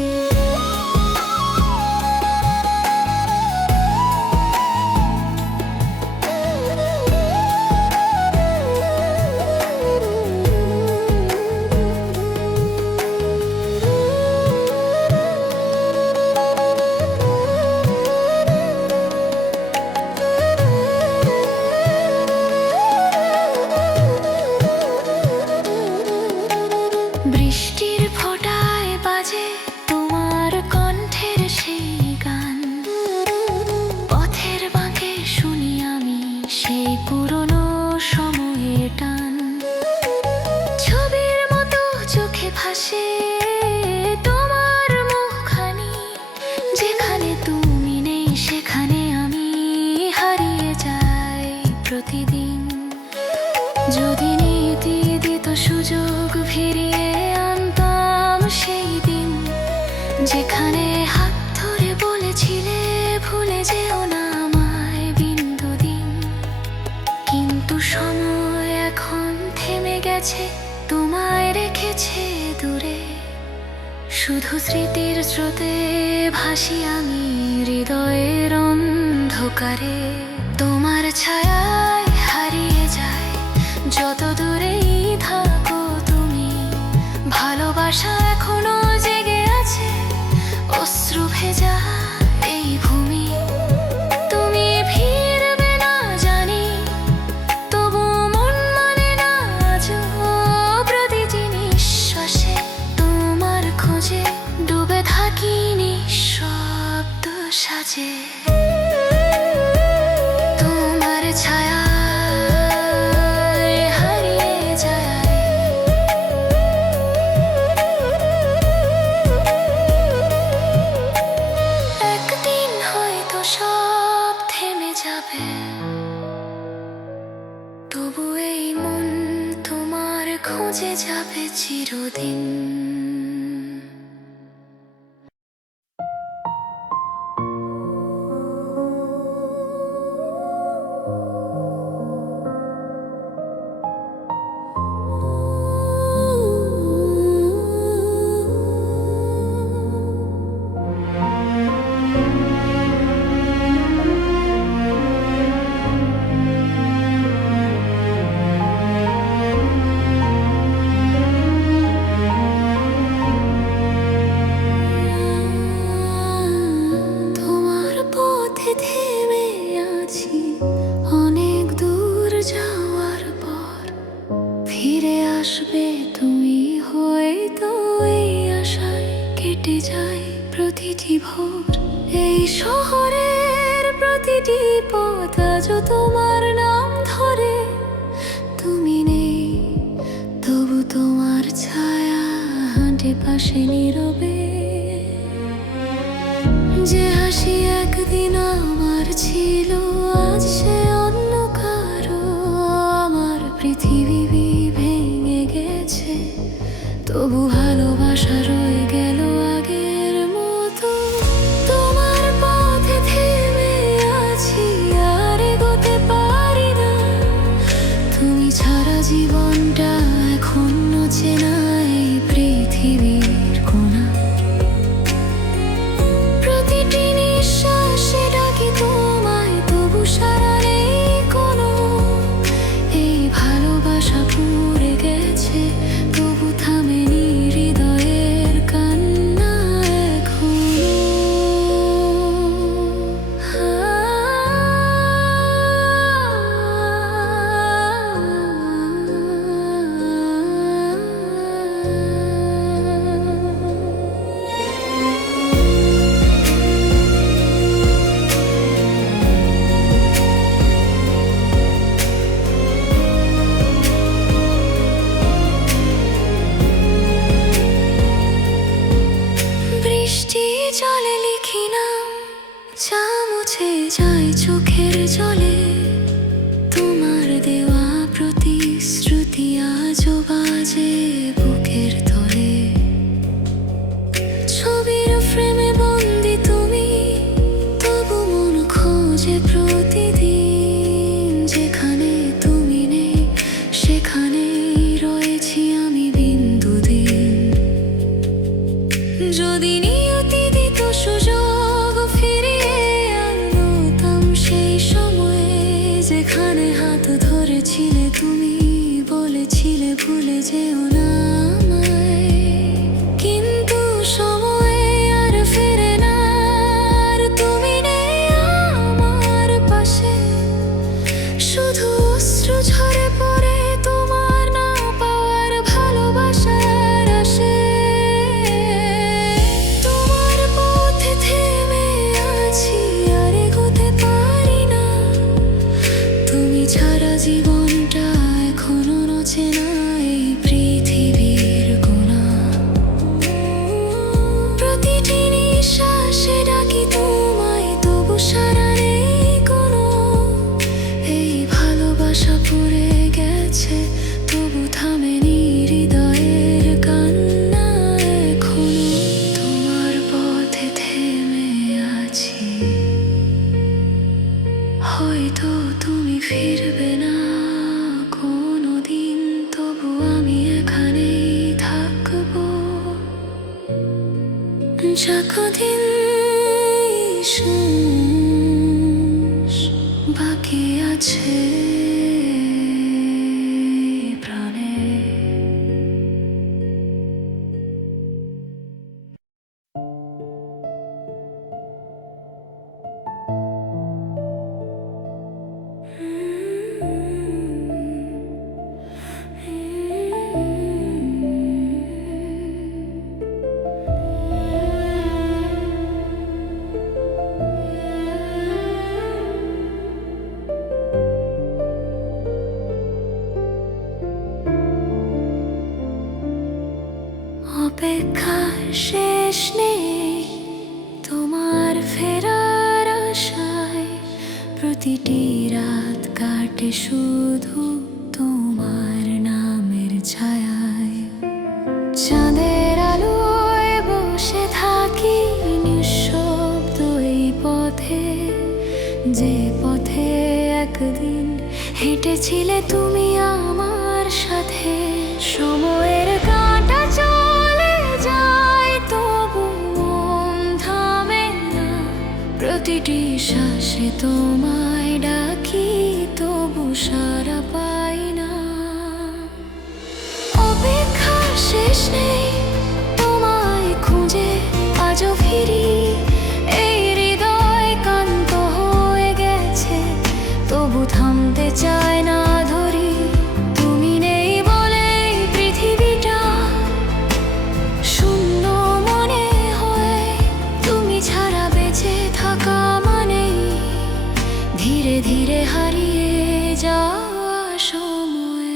বৃষ্টির ফোঁটায় বাজে তোমার কণ্ঠের সেই গান, পথের বাঁকে শুনি আমি সেই পুরনো সময়ের টান। ছবির মতো চোখে ভাসে তোমার মুখখানি, যেখানে তুমি নেই সেখানে আমি হারিয়ে যাই প্রতিদিন। যদি নীতি দিত সুযোগ ফিরিয়ে আনতাম সেই দিন, যেখানে হাত ধরে বলেছিলে ভুলে যেও না আমায় বিন্দু দিন। কিন্তু সময় এখন থেমে গেছে, তোমায় রেখেছে দূরে, শুধু স্মৃতির স্রোতে ভাসি আমি হৃদয়ের অন্ধকারে। তোমার ছায়ায় হারিয়ে যায় যত দূরেই থাকো তুমি, ভালোবাসা এখনো জেগে আছে অশ্রু ভেজা এই ভূমি। তুমি ফিরবে না জানি, তবু মন মানে না আজও প্রতিটি নিঃশ্বাসে তোমার খোঁজে ডুবে থাকি নিঃশব্দ সাজে। তোমার ছায়া সব থেমে যাবে, তবু এই মন তোমার খোঁজে যাবে চিরদিন। আসবে তুমি হয়তো এই আশায় কেটে যায় প্রতিটি ভোর। এই শহরের প্রতিটি পথ আজও তোমার নাম ধরে। তুমি নেই তবু তোমার ছায়া হাঁটে পাশে নীরবে। যে হাসি একদিন আমার ছিল আজ সে অন্য কারো। আমার পৃথিবী ভেঙে গেছে তবু ভালোবাসা রয়ে গেল আগের মতো। তোমার পথে থেমে আছি আর এগোতে পারি না। তুমি ছাড়া জীবনটা এখন চেনা এই পৃথিবীর কোনা। প্রতিটি নিঃশ্বাসে ডাকি তোমায় তবু সারা নেই কোনো। এই ভালোবাসা জলে লিখি না, যা মুছে যায় চোখের জলে। তোমার দেওয়া প্রতিশ্রুতি আজও বাজে বুকের তলে। ছবির ফ্রেমে বন্দি তুমি, তবু মন খোঁজে প্রতিদিন। যেখানে তুমি নেই সেখানেই রয়েছি আমি বিন্দু দিন। যদি নিয়তি দিত সুযোগ, ফিরিয়ে আনতাম সেই সময়ে যেখানে হাত ধরেছিলে তুমি, বলেছিলে ভুলে যেও না আমায়। কিন্তু সময় আর ফেরে না, আর তুমি নেই আমার পাশে। শুধু অশ্রু ঝরে পড়ে তোমার না পাওয়ার ভালোবাসার আসে। তোমার পথে থেমে আছি, আর এগোতে পারি না। তুমি ছাড়া জীবনটা এখনো নচে না এই পৃথিবীর কোনা। প্রতিটি নিঃশ্বাসে ডাকি তোমায়, তবু সারা নেই কোনো। এই ভালোবাসা পড়ে গেছে, তবু থামেনি হৃদয়ের কান্না এখনো। তোমার পথে থেমে আছি, হয়তো তুমি ফিরবে না কোনোদিন, তবু আমি এখানেই থাকবো। যা কদিন শেষ বাকি আছে প্রাণে। অপেক্ষা শেষ নেই তোমার ফেরার আশায়। প্রতিটি রাত কাটে শুধু তোমার নামের ছায়ায়। চাঁদের আলোয় বসে থাকি নিঃশব্দ এই পথে, যে পথে একদিন হেঁটেছিলে তুমি আমার সাথে। সময়ের কাঁটা চলে যায়, তবু মন থামে না। প্রতিটি শ্বাসে তোমায় ডাকি, তবু সাড়া পাই না। অপেক্ষা শেষ নেই তোমায় খুঁজে, আজও ফিরি। এই হৃদয় ক্লান্ত হয়ে গেছে, তবু থামতে চায় না ধরি। তুমি নেই বলে এই পৃথিবীটা শূন্য মনে হয়। তুমি ছাড়া বেঁচে থাকা মানেই ধীরে ধীরে হারিয়ে যাওয়া সময়।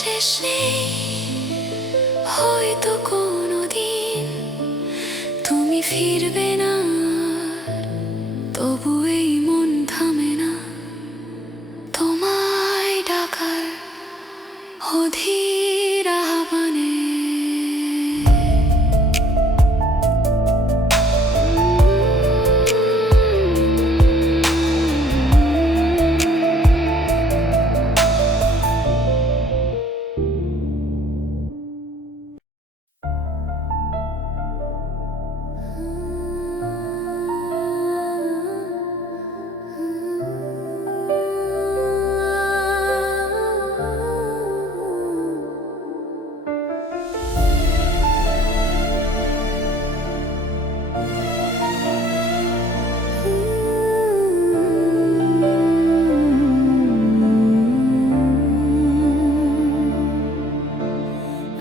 শেষ নেই, হয়তো কোনোদিন তুমি ফিরবে না, তবু এই মন থামে না তোমায় ডাকার অধীর আহ্বানে।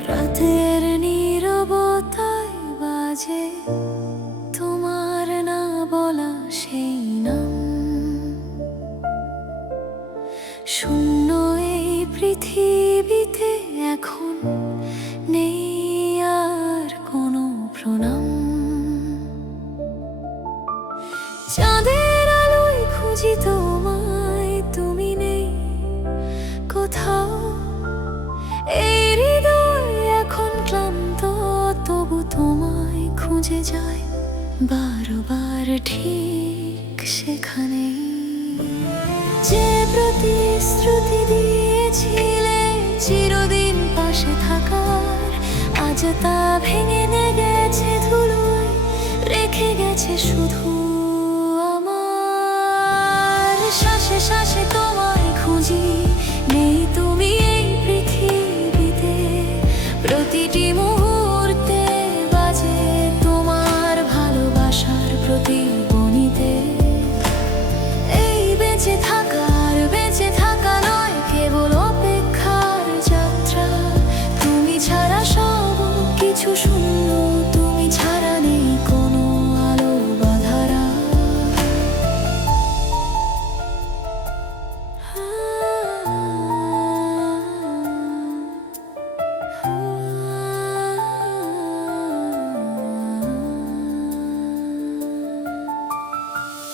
রাতের নীরবতায় বাজে তোমার না বলা সেই নাম, শূন্য এই পৃথিবীতে এখন নেই আর কোনো প্রণাম। চাঁদের আলোয় খুঁজি তোমায়, তুমি নেই কোথাও, এই হৃদয় এখন ক্লান্ত, তবু তোমায় খুঁজে যায় বারবার ঠিক সেখানে। যে প্রতিশ্রুতি দিয়েছিলে চিরদিন পাশে থাকার, আজ তা ভেঙে গেছে ধুলোয়, রেখে গেছে শুধু আমার শ্বাসে শ্বাসে তোমায় খুঁজি, নেই তুমি এই পৃথিবীতে, প্রতিটি মুহূর্তে বাজে তোমার ভালোবাসার প্রতিধ্বনিতে। এই বেঁচে থাকা নয় কেবল অপেক্ষার যাত্রা, তুমি ছাড়া সব কিছু শূন্য, তুমি ছাড়া নেই কোনো আলো বা ধারা।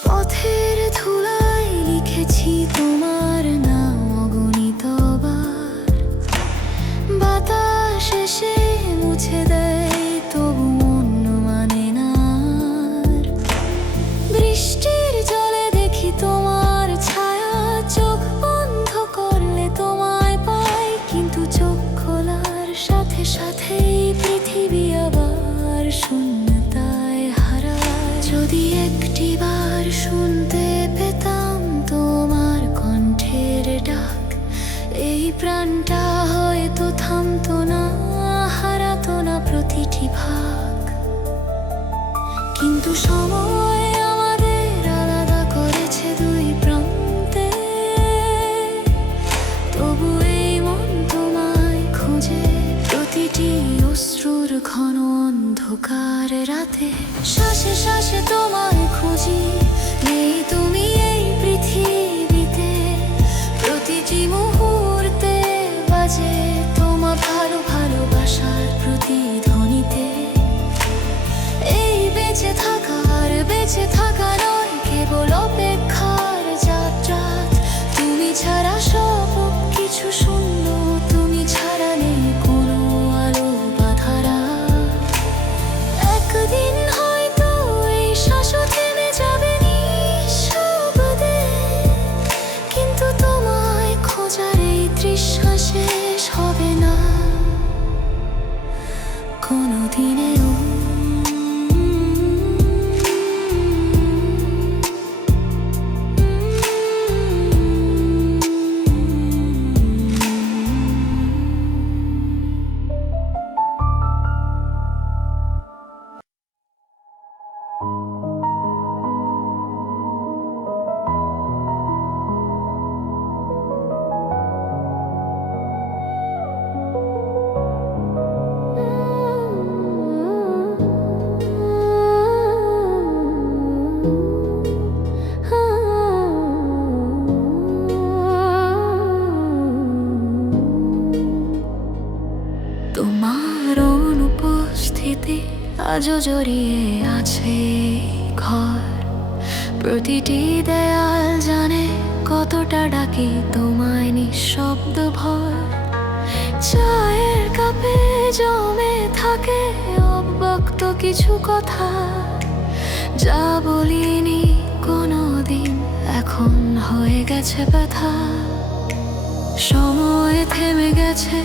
পথের ধুলায় লিখেছি তোমার নাম অগণিতবার, বাতাস এসে মুছে দেয় তবু মন মানে না। বৃষ্টির জলে দেখি তোমার ছায়া, চোখ বন্ধ করলে তোমায় পাই, কিন্তু চোখ খোলার সাথে সাথেই পৃথিবী আবার শূন্যতায় হারায়। যদি একটিবার শুনতে পেতাম তোমার কণ্ঠের ডাক, এই প্রাণটা হয়তো থামতো না, হারাতো না প্রতিটি ভাগ। কিন্তু সময় আমাদের আলাদা করেছে দুই প্রান্তে, তবু এই মন তোমায় খুঁজে প্রতিটি অশ্রুর ঘন অন্ধকার রাতে। শ্বাসে শ্বাসে তোমায় খুঁজি, নেই তুমি এই পৃথিবীতে, প্রতিটি মুহূর্তে বাজে তোমার ভালোবাসার প্রতিধ্বনিতে। এই বেঁচে থাকা নয় কেবল অপেক্ষার যাত্রা, তুমি ছাড়া সব কিছু শূন্য, তুমি ছাড়া নেই কোনো আলো বা ধারা। একদিন হয়তো এই শ্বাসও থেমে যাবে নিঃশব্দে, স্মৃতি আজও জড়িয়ে আছে ঘর। প্রতিটি দেয়াল জানে কতটা ডাকি তোমায় নিঃশব্দ ভর। চায়ের কাপে জমে থাকে অব্যক্ত কিছু কথা, যা বলিনি কোনোদিন এখন হয়ে গেছে ব্যথা। সময় থেমে গেছে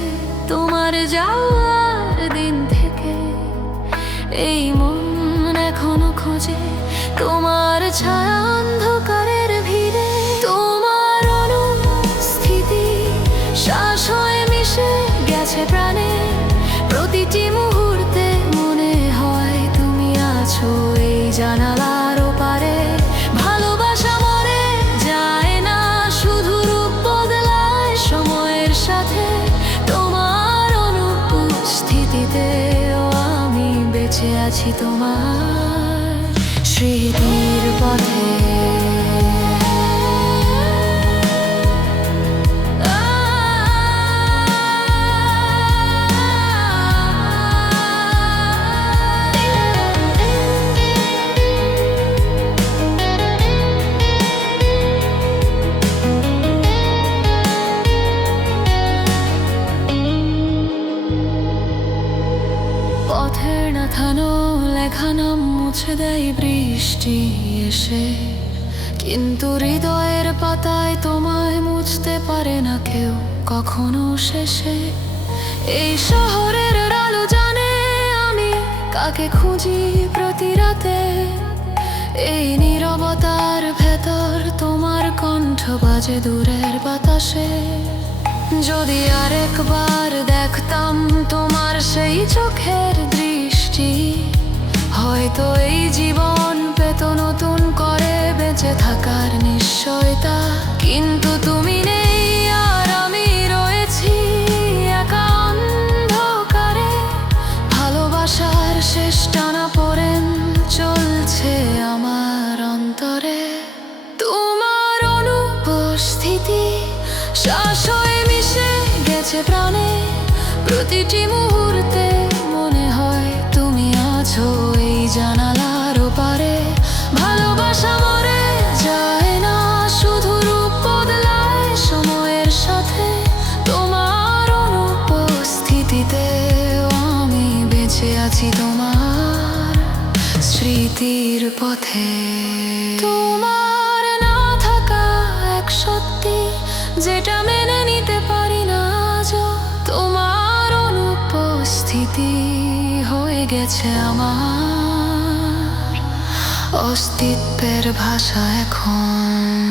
তোমার যাওয়ার দিন থেকে, এই মন এখনো খোঁজে তোমার ছায়া অন্ধকারের ভিড়ে। তোমার অনুস্থিতি শ্বাস হয়ে মিশে গেছে প্রাণে, প্রতিটি মুহূর্তে মনে হয় তুমি আছো এই জানালার ওপারে। ভালোবাসা মরে যায় না, শুধু রূপ বদলায় সময়ের সাথে। তোমার অনুপস্থিতিতেও আমি বেঁচে আছি তোমার স্মৃতির পথে। পথের না থানো লেখা নাম মুছে দেয় বৃষ্টি এসে, কিন্তু হৃদয়ের পাতায় তোমায় মুছতে পারে না কেউ কখনো শেষে। এই শহরের আলো জানে আমি কাকে খুঁজি প্রতি রাতে, এই নীরবতার ভেতর তোমার কণ্ঠ বাজে দূরের বাতাসে। যদি আরেকবার দেখতাম তোমার সেই চোখের দৃষ্টি, হয়তো এই জীবন পেত নতুন করে বেঁচে থাকার নিশ্চয়তা। কিন্তু তুমি নেই আর আমি রয়েছি একা অন্ধকারে, ভালোবাসার শেষ টানাপোড়েন চলছে আমার অন্তরে। তোমার অনুপস্থিতি শ্বাস হয়ে মিশে গেছে প্রাণে, প্রতিটি মুহূর্তে মনে হয় তুমি আছো এই জানালার ওপারে। ভালোবাসা মরে যায় না, শুধু রূপ বদলায় সময়ের সাথে। তোমার অনুপস্থিতিতেও আমি বেঁচে আছি তোমার স্মৃতির পথে। তোমার না থাকা এক সত্যি যেটা মেনে নিতে পারি না আজও। তোমার অনুপস্থিতি হয়ে গেছে আমার অস্তিত্বের ভাষা এখন।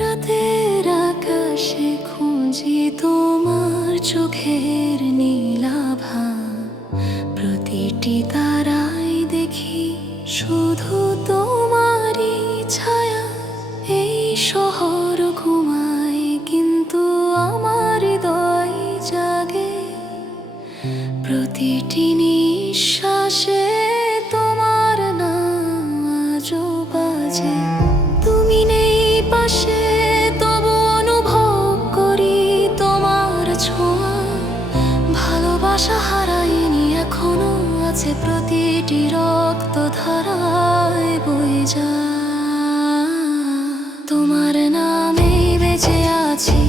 রাতের আকাশে খুঁজি তোমার চোখের নীলাভা, প্রতিটি তারায় দেখি শুধু তোমারই ছায়া। এই শহর ঘুমায় কিন্তু আমার হৃদয় জাগে, প্রতিটি নিঃশ্বাসে তোমার নাম আজও বাজে। তুমি নেই পাশে তবু অনুভব করি তোমার ছোঁয়া। ভালোবাসা হারাইনি এখনো আছে প্রতিটি রক্ত ধারায় বয়ে যায়। তোমার নামেই বেঁচে আছি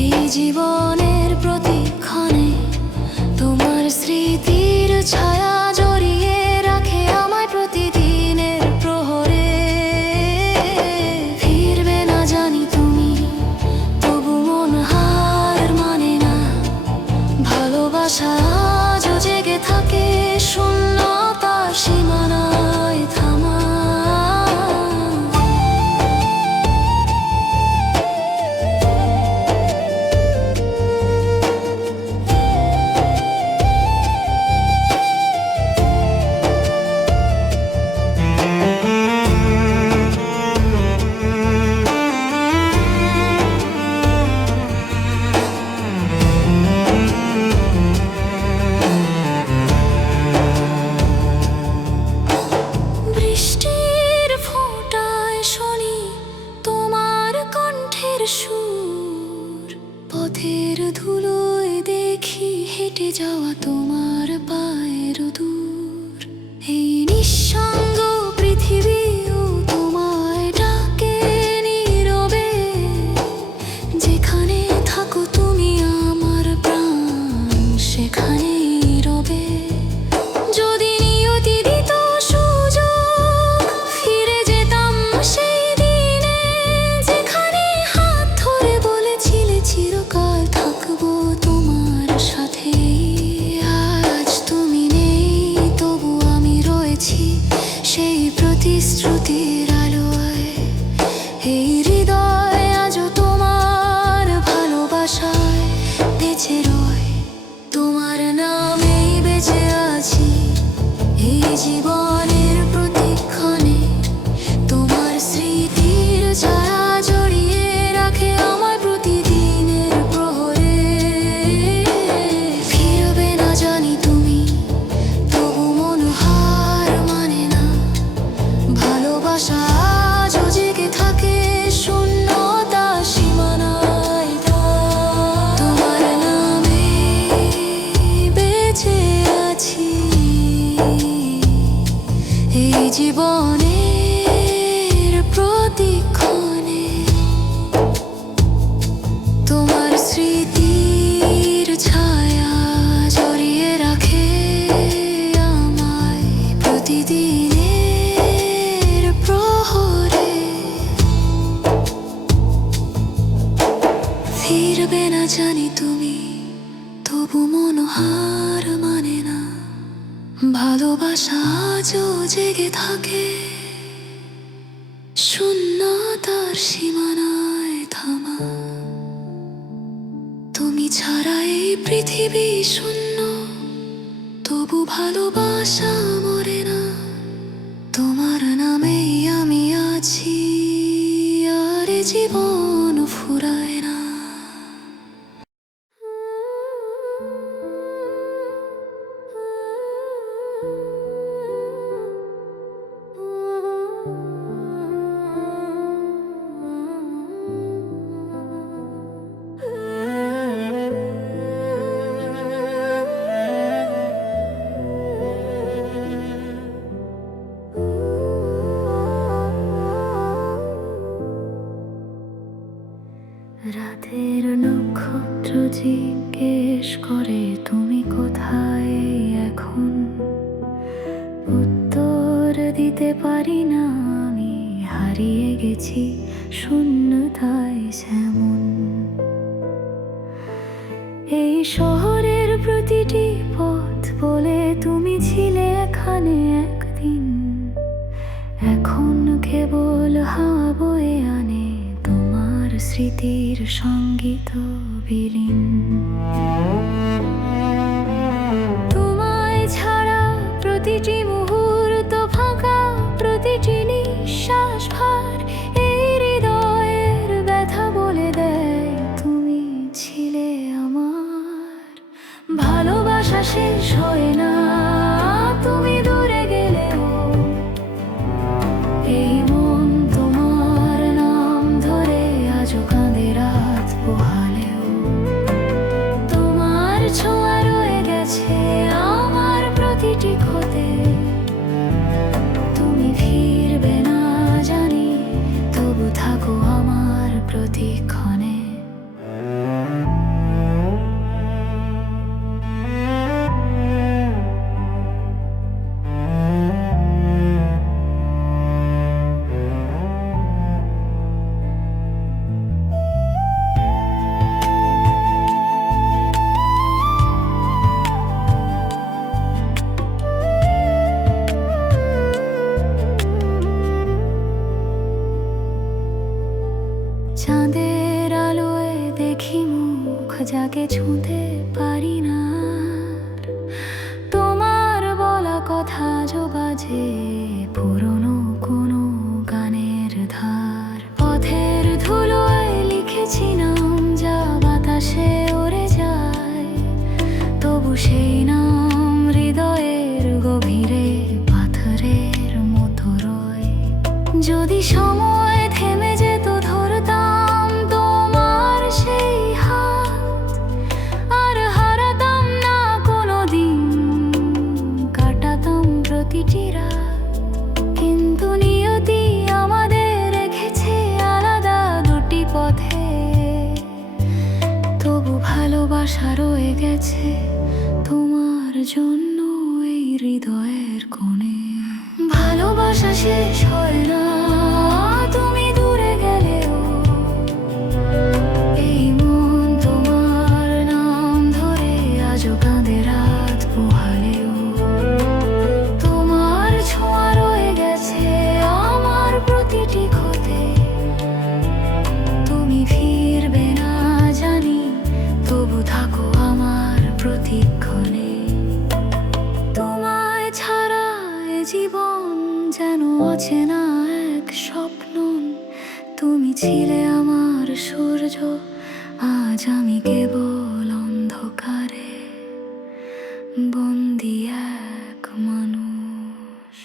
এই জীবনের প্রতিক্ষণে। তোমার স্মৃতির ছায়া জড়িয়ে রাখে আমায় প্রতিদিনের প্রহরে। ফিরবে না জানি তুমি, তবু মন হার মানে না। ভালোবাসা আজও জেগে থাকে শূন্যতার সীমানায় থামা। রেখে যাওয়া তোমার পায়ের দূর। এই নিঃসঙ্গ পৃথিবীও তোমায় ডাকে নীরবে, যেখানে থাকো তুমি আমার প্রাণ সেখানেই রবে। যদি নিয়তি দিত সুযোগ, ফিরে যেতাম সেই দিনে, যেখানে হাত ধরে বলেছিলে চিরকাল থাকবো তোমার সাথে। আজ তুমি নেই, তবু আমি রয়েছি সেই প্রতিশ্রুতির আলোয়। এই হৃদয় আজও তোমার ভালোবাসায় বেঁচে রয়। তোমার নামেই বেঁচে আছি এই জীবনের প্রতিক্ষণে। তোমার স্মৃতির ছায়া জড়িয়ে রাখে আমায় প্রতিদিনের প্রহরে। ফিরবে না জানি তুমি, তবু মন হার মানে না। ভালোবাসা আজও জেগে থাকে শূন্যতা সীমানায়। তোমার নামে বেঁচে আছি এই জীবনের প্রতিক্ষণে। তোমার স্মৃতির ছায়া জড়িয়ে রাখে আমায় প্রতিদিনের প্রহরে। ফিরবে না জানি তুমি, তবু মন হার মানে না। ভালোবাসা আজও জেগে থাকে শূন্যতার সীমানায় থামা। তুমি ছাড়া এই পৃথিবী শূন্য, তবু ভালোবাসা মরে না। তোমার নামেই আমি আছি, আর এ জীবন ফুরায় না। রাতের নক্ষত্র জিজ্ঞেস করে তুমি কোথায় এখন। উত্তর দিতে পারি না, আমি হারিয়ে গেছি শূন্যতায় যেমন। এই শহরের প্রতিটি পথ বলে তুমি ছিলে এখানে একদিন। এখন কেবল হাওয়া বয়ে আনে তোমার স্মৃতির সঙ্গীত বিলীন। তোমায় ছাড়া প্রতিটি মুহূর্ত ফাঁকা, প্রতিটি নিঃশ্বাস ভার। এই হৃদয়ের ব্যথা বলে দেয় তুমি ছিলে আমার। ভালোবাসা শেষ হয় না তুমি দূরে গেলেও, এই মন তোমার নাম ধরে আজও কাঁদে রাত পোহালেও। তোমার ছোঁয়া রয়ে গেছে আমার প্রতিটি ক্ষতে। তুমি ফিরবে না জানি, তবু থাকো আমার প্রতিক্ষণে। চাঁদের আলোয় দেখি মুখ যাকে ছুঁতে পারি না। তোমার বলা কথা যো বাজে পুরনো কোনো গানের ধার। পথের ধুলোয় লিখেছি নাম যা বাতাসে উড়ে যায়, তবু সেই নাম হৃদয়ের গভীরে পাথরের মতো রয়। যদি সময় থেমে যেত ধরতাম তোমার সেই হাত, আর হারাতাম না জন্য এই হৃদয়ের কোণে। ভালোবাসা শেষ হয় না তুমি দূরে গেলেও, এই মন তোমার নাম ধরে আজও কাঁদে রাত পোহালেও। তোমার ছোঁয়া রয়ে গেছে আমার প্রতিটি ক্ষতে, তুমি ফিরবে না জানি তবু থাকো আমার প্রতিক্ষণে। তোমায় ছাড়া এ জীবন যেন অচেনা এক স্বপ্ন। তুমি ছিলে আমার সূর্য, আজ আমি কেবল অন্ধকারে বন্দি এক মানুষ।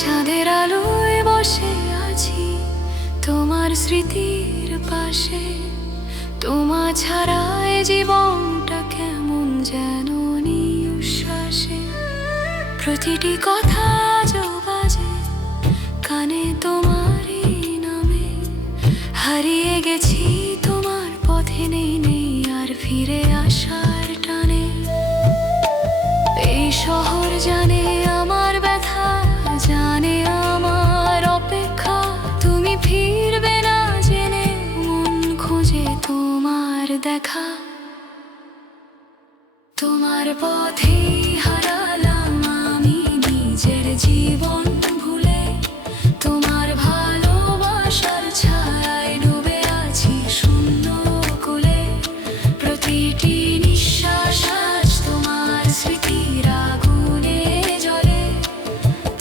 চাঁদের আলোয় বসে আছি তোমার স্মৃতির পাশে। তোমা ছাড়া এ জীবনটা কেমন যেন নিঃশ্বাসে। প্রতিটি কথা আজও বাজে কানে তোমারই নামে। হারিয়ে গেছি তোমার পথে, নেই নেই আর ফিরে আসার টানে। এই শহর জানে আমার ব্যথা, জানে আমার অপেক্ষা। তুমি ফিরবে না জেনে মন খোঁজে তোমার দেখা। তোমার পথেই হারালাম আমি নিজের জীবন ভুলে। তোমার ভালোবাসার ছায়ায় ডুবে আছি শূন্য কোলে। প্রতিটি নিঃশ্বাস আজ তোমার স্মৃতির আগুনে জ্বলে।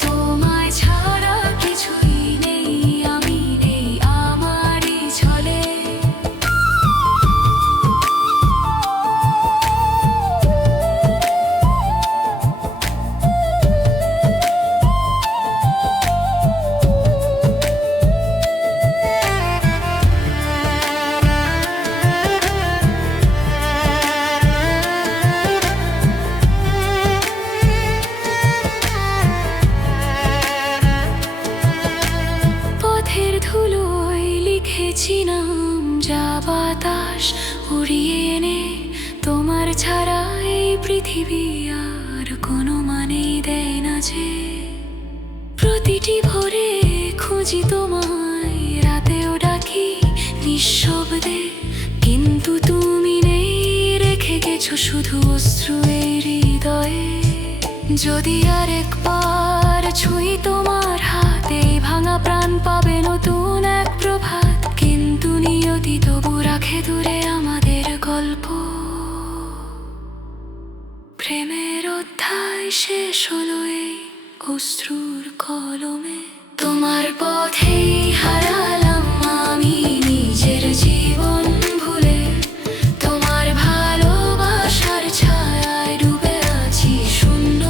তোমায় ছাড়া কিছুই নেই, আমি নেই আমারই ছলে। পথের ধুলোয় লিখেছি নাম, যা বাতাস উড়িয়ে এনে। তোমার ছাড়া এই পৃথিবী আর কোনো মানেই দেয় না যে। প্রতিটি ভোরে খুঁজি তোমায়, রাতেও ডাকি নিঃশব্দে। কিন্তু তুমি নেই, রেখে গেছো শুধু অশ্রু এই হৃদয়ে। যদি আরেকবার ছুঁই তোমার হাতে, ভাঙা প্রাণ পাবে নতুন এক প্রভাত। কিন্তু নিয়তি তবু রাখে দূরে আমাদের গল্প। প্রেমের অধ্যায় শেষ হলো এই অশ্রুর কলমে। তোমার পথেই হারালাম আমি নিজের জীবন ভুলে। তোমার ভালোবাসার ছায়ায় ডুবে আছি শূন্য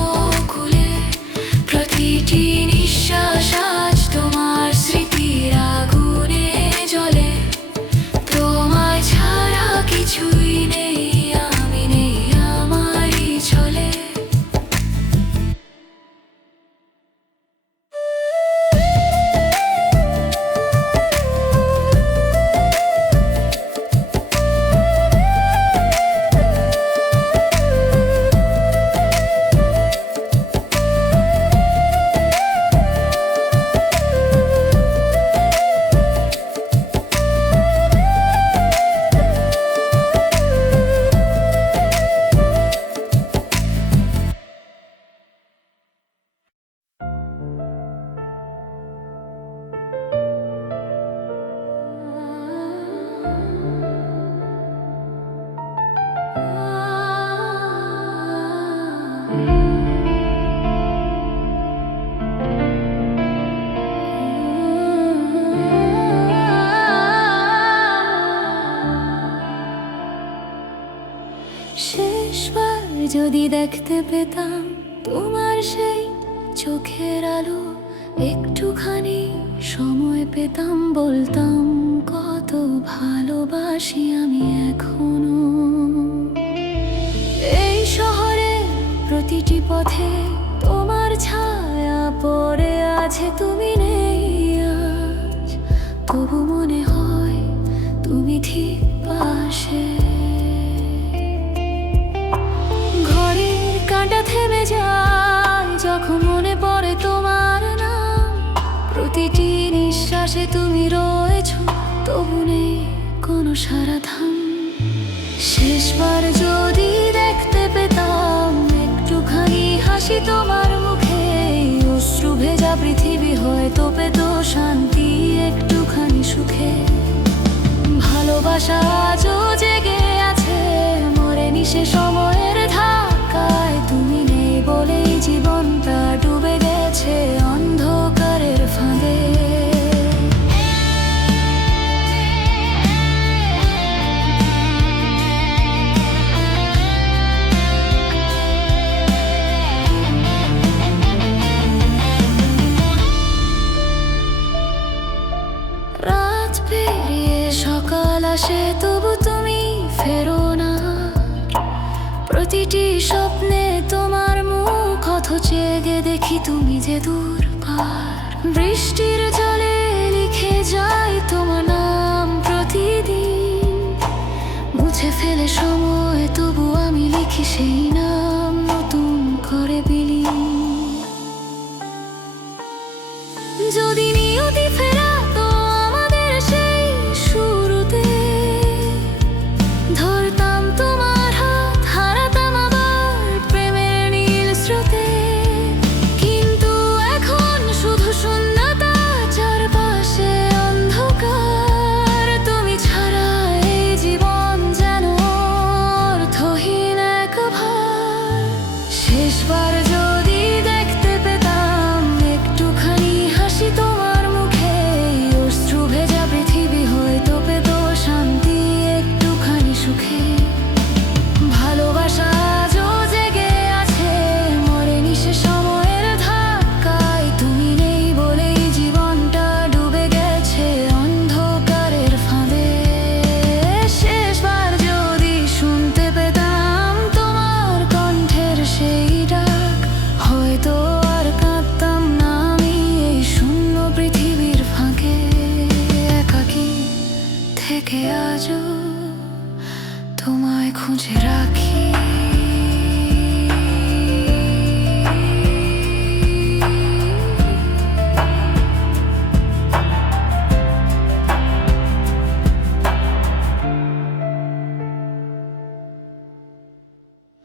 কুলে। প্রতিটি নিঃশ্বাস আজ তোমার স্মৃতির আগুনে জ্বলে। তোমায় ছাড়া কিছুই নেই, আমি নেই আমারই ছলে। যদি দেখতে পেতাম তোমার সেই চোখের আলো, একটুখানি সময় পেতাম বলতাম কত ভালোবাসি আমি এখনো। এই শহরে প্রতিটি পথে তোমার ছায়া পড়ে আছে, তুমি নেই আজ, তবু মনে হয় তুমি ঠিক পাশে। ঘড়ির কাঁটা থেমে যায় যখন মনে পড়ে তোমার নাম, প্রতিটি নিঃশ্বাসে তুমি রয়েছো, তবু নেই কোনো সারা ধাম। শেষবার যদি দেখতে পেতাম একটুখানি হাসি তোমার মুখে, অশ্রু ভেজা পৃথিবী হয়তো পেত শান্তি একটুখানি সুখে। ভালোবাসা আজও জেগে আছে, মরেনি সে সময়ের ধাক্কায়, তুমি নেই বলেই জীবনটা ডুবে গেছে অন্ধকারের ফাঁদে। রাত পেরিয়ে সকাল আসে, তবু তুমি ফেরো না। প্রতিটি স্বপ্নে তোমার মুখ, অথচ জেগে দেখি তুমি যে দূর পার। বৃষ্টির জলে লিখে যাই তোমার নাম প্রতিদিন, মুছে ফেলে সময় তবু আমি লিখি সেই নাম নতুন করে বিলীন। যদি নিয়তি ফেরাতো আমাদের সেই শুরুতে, ধরতাম তোমার হাত, হারাতাম আবার প্রেমের নীল স্রোতে। কিন্তু এখন শুধু শূন্যতা, চারপাশে অন্ধকার, তুমি ছাড়া এই জীবন যেন অর্থহীন এক ভার। শেষবার যদি দেখতে পেতাম একটুখানি হাসি তোমার মুখে, অশ্রু ভেজা পৃথিবী হয়তো পেত শান্তি একটুখানি সুখে। ভালোবাসা আজও জেগে আছে, মরেনি সে সময়ের ধাক্কায়, তুমি নেই বলেই জীবনটা ডুবে গেছে অন্ধকারের ফাঁদে। শেষবার যদি শুনতে পেতাম তোমার কণ্ঠের সেই ডাক, হয়তো আর কাঁদতাম না আমি এই শূন্য পৃথিবীর ফাঁকে। একাকী থেকে আজও তোমায় খুঁজে রাখি।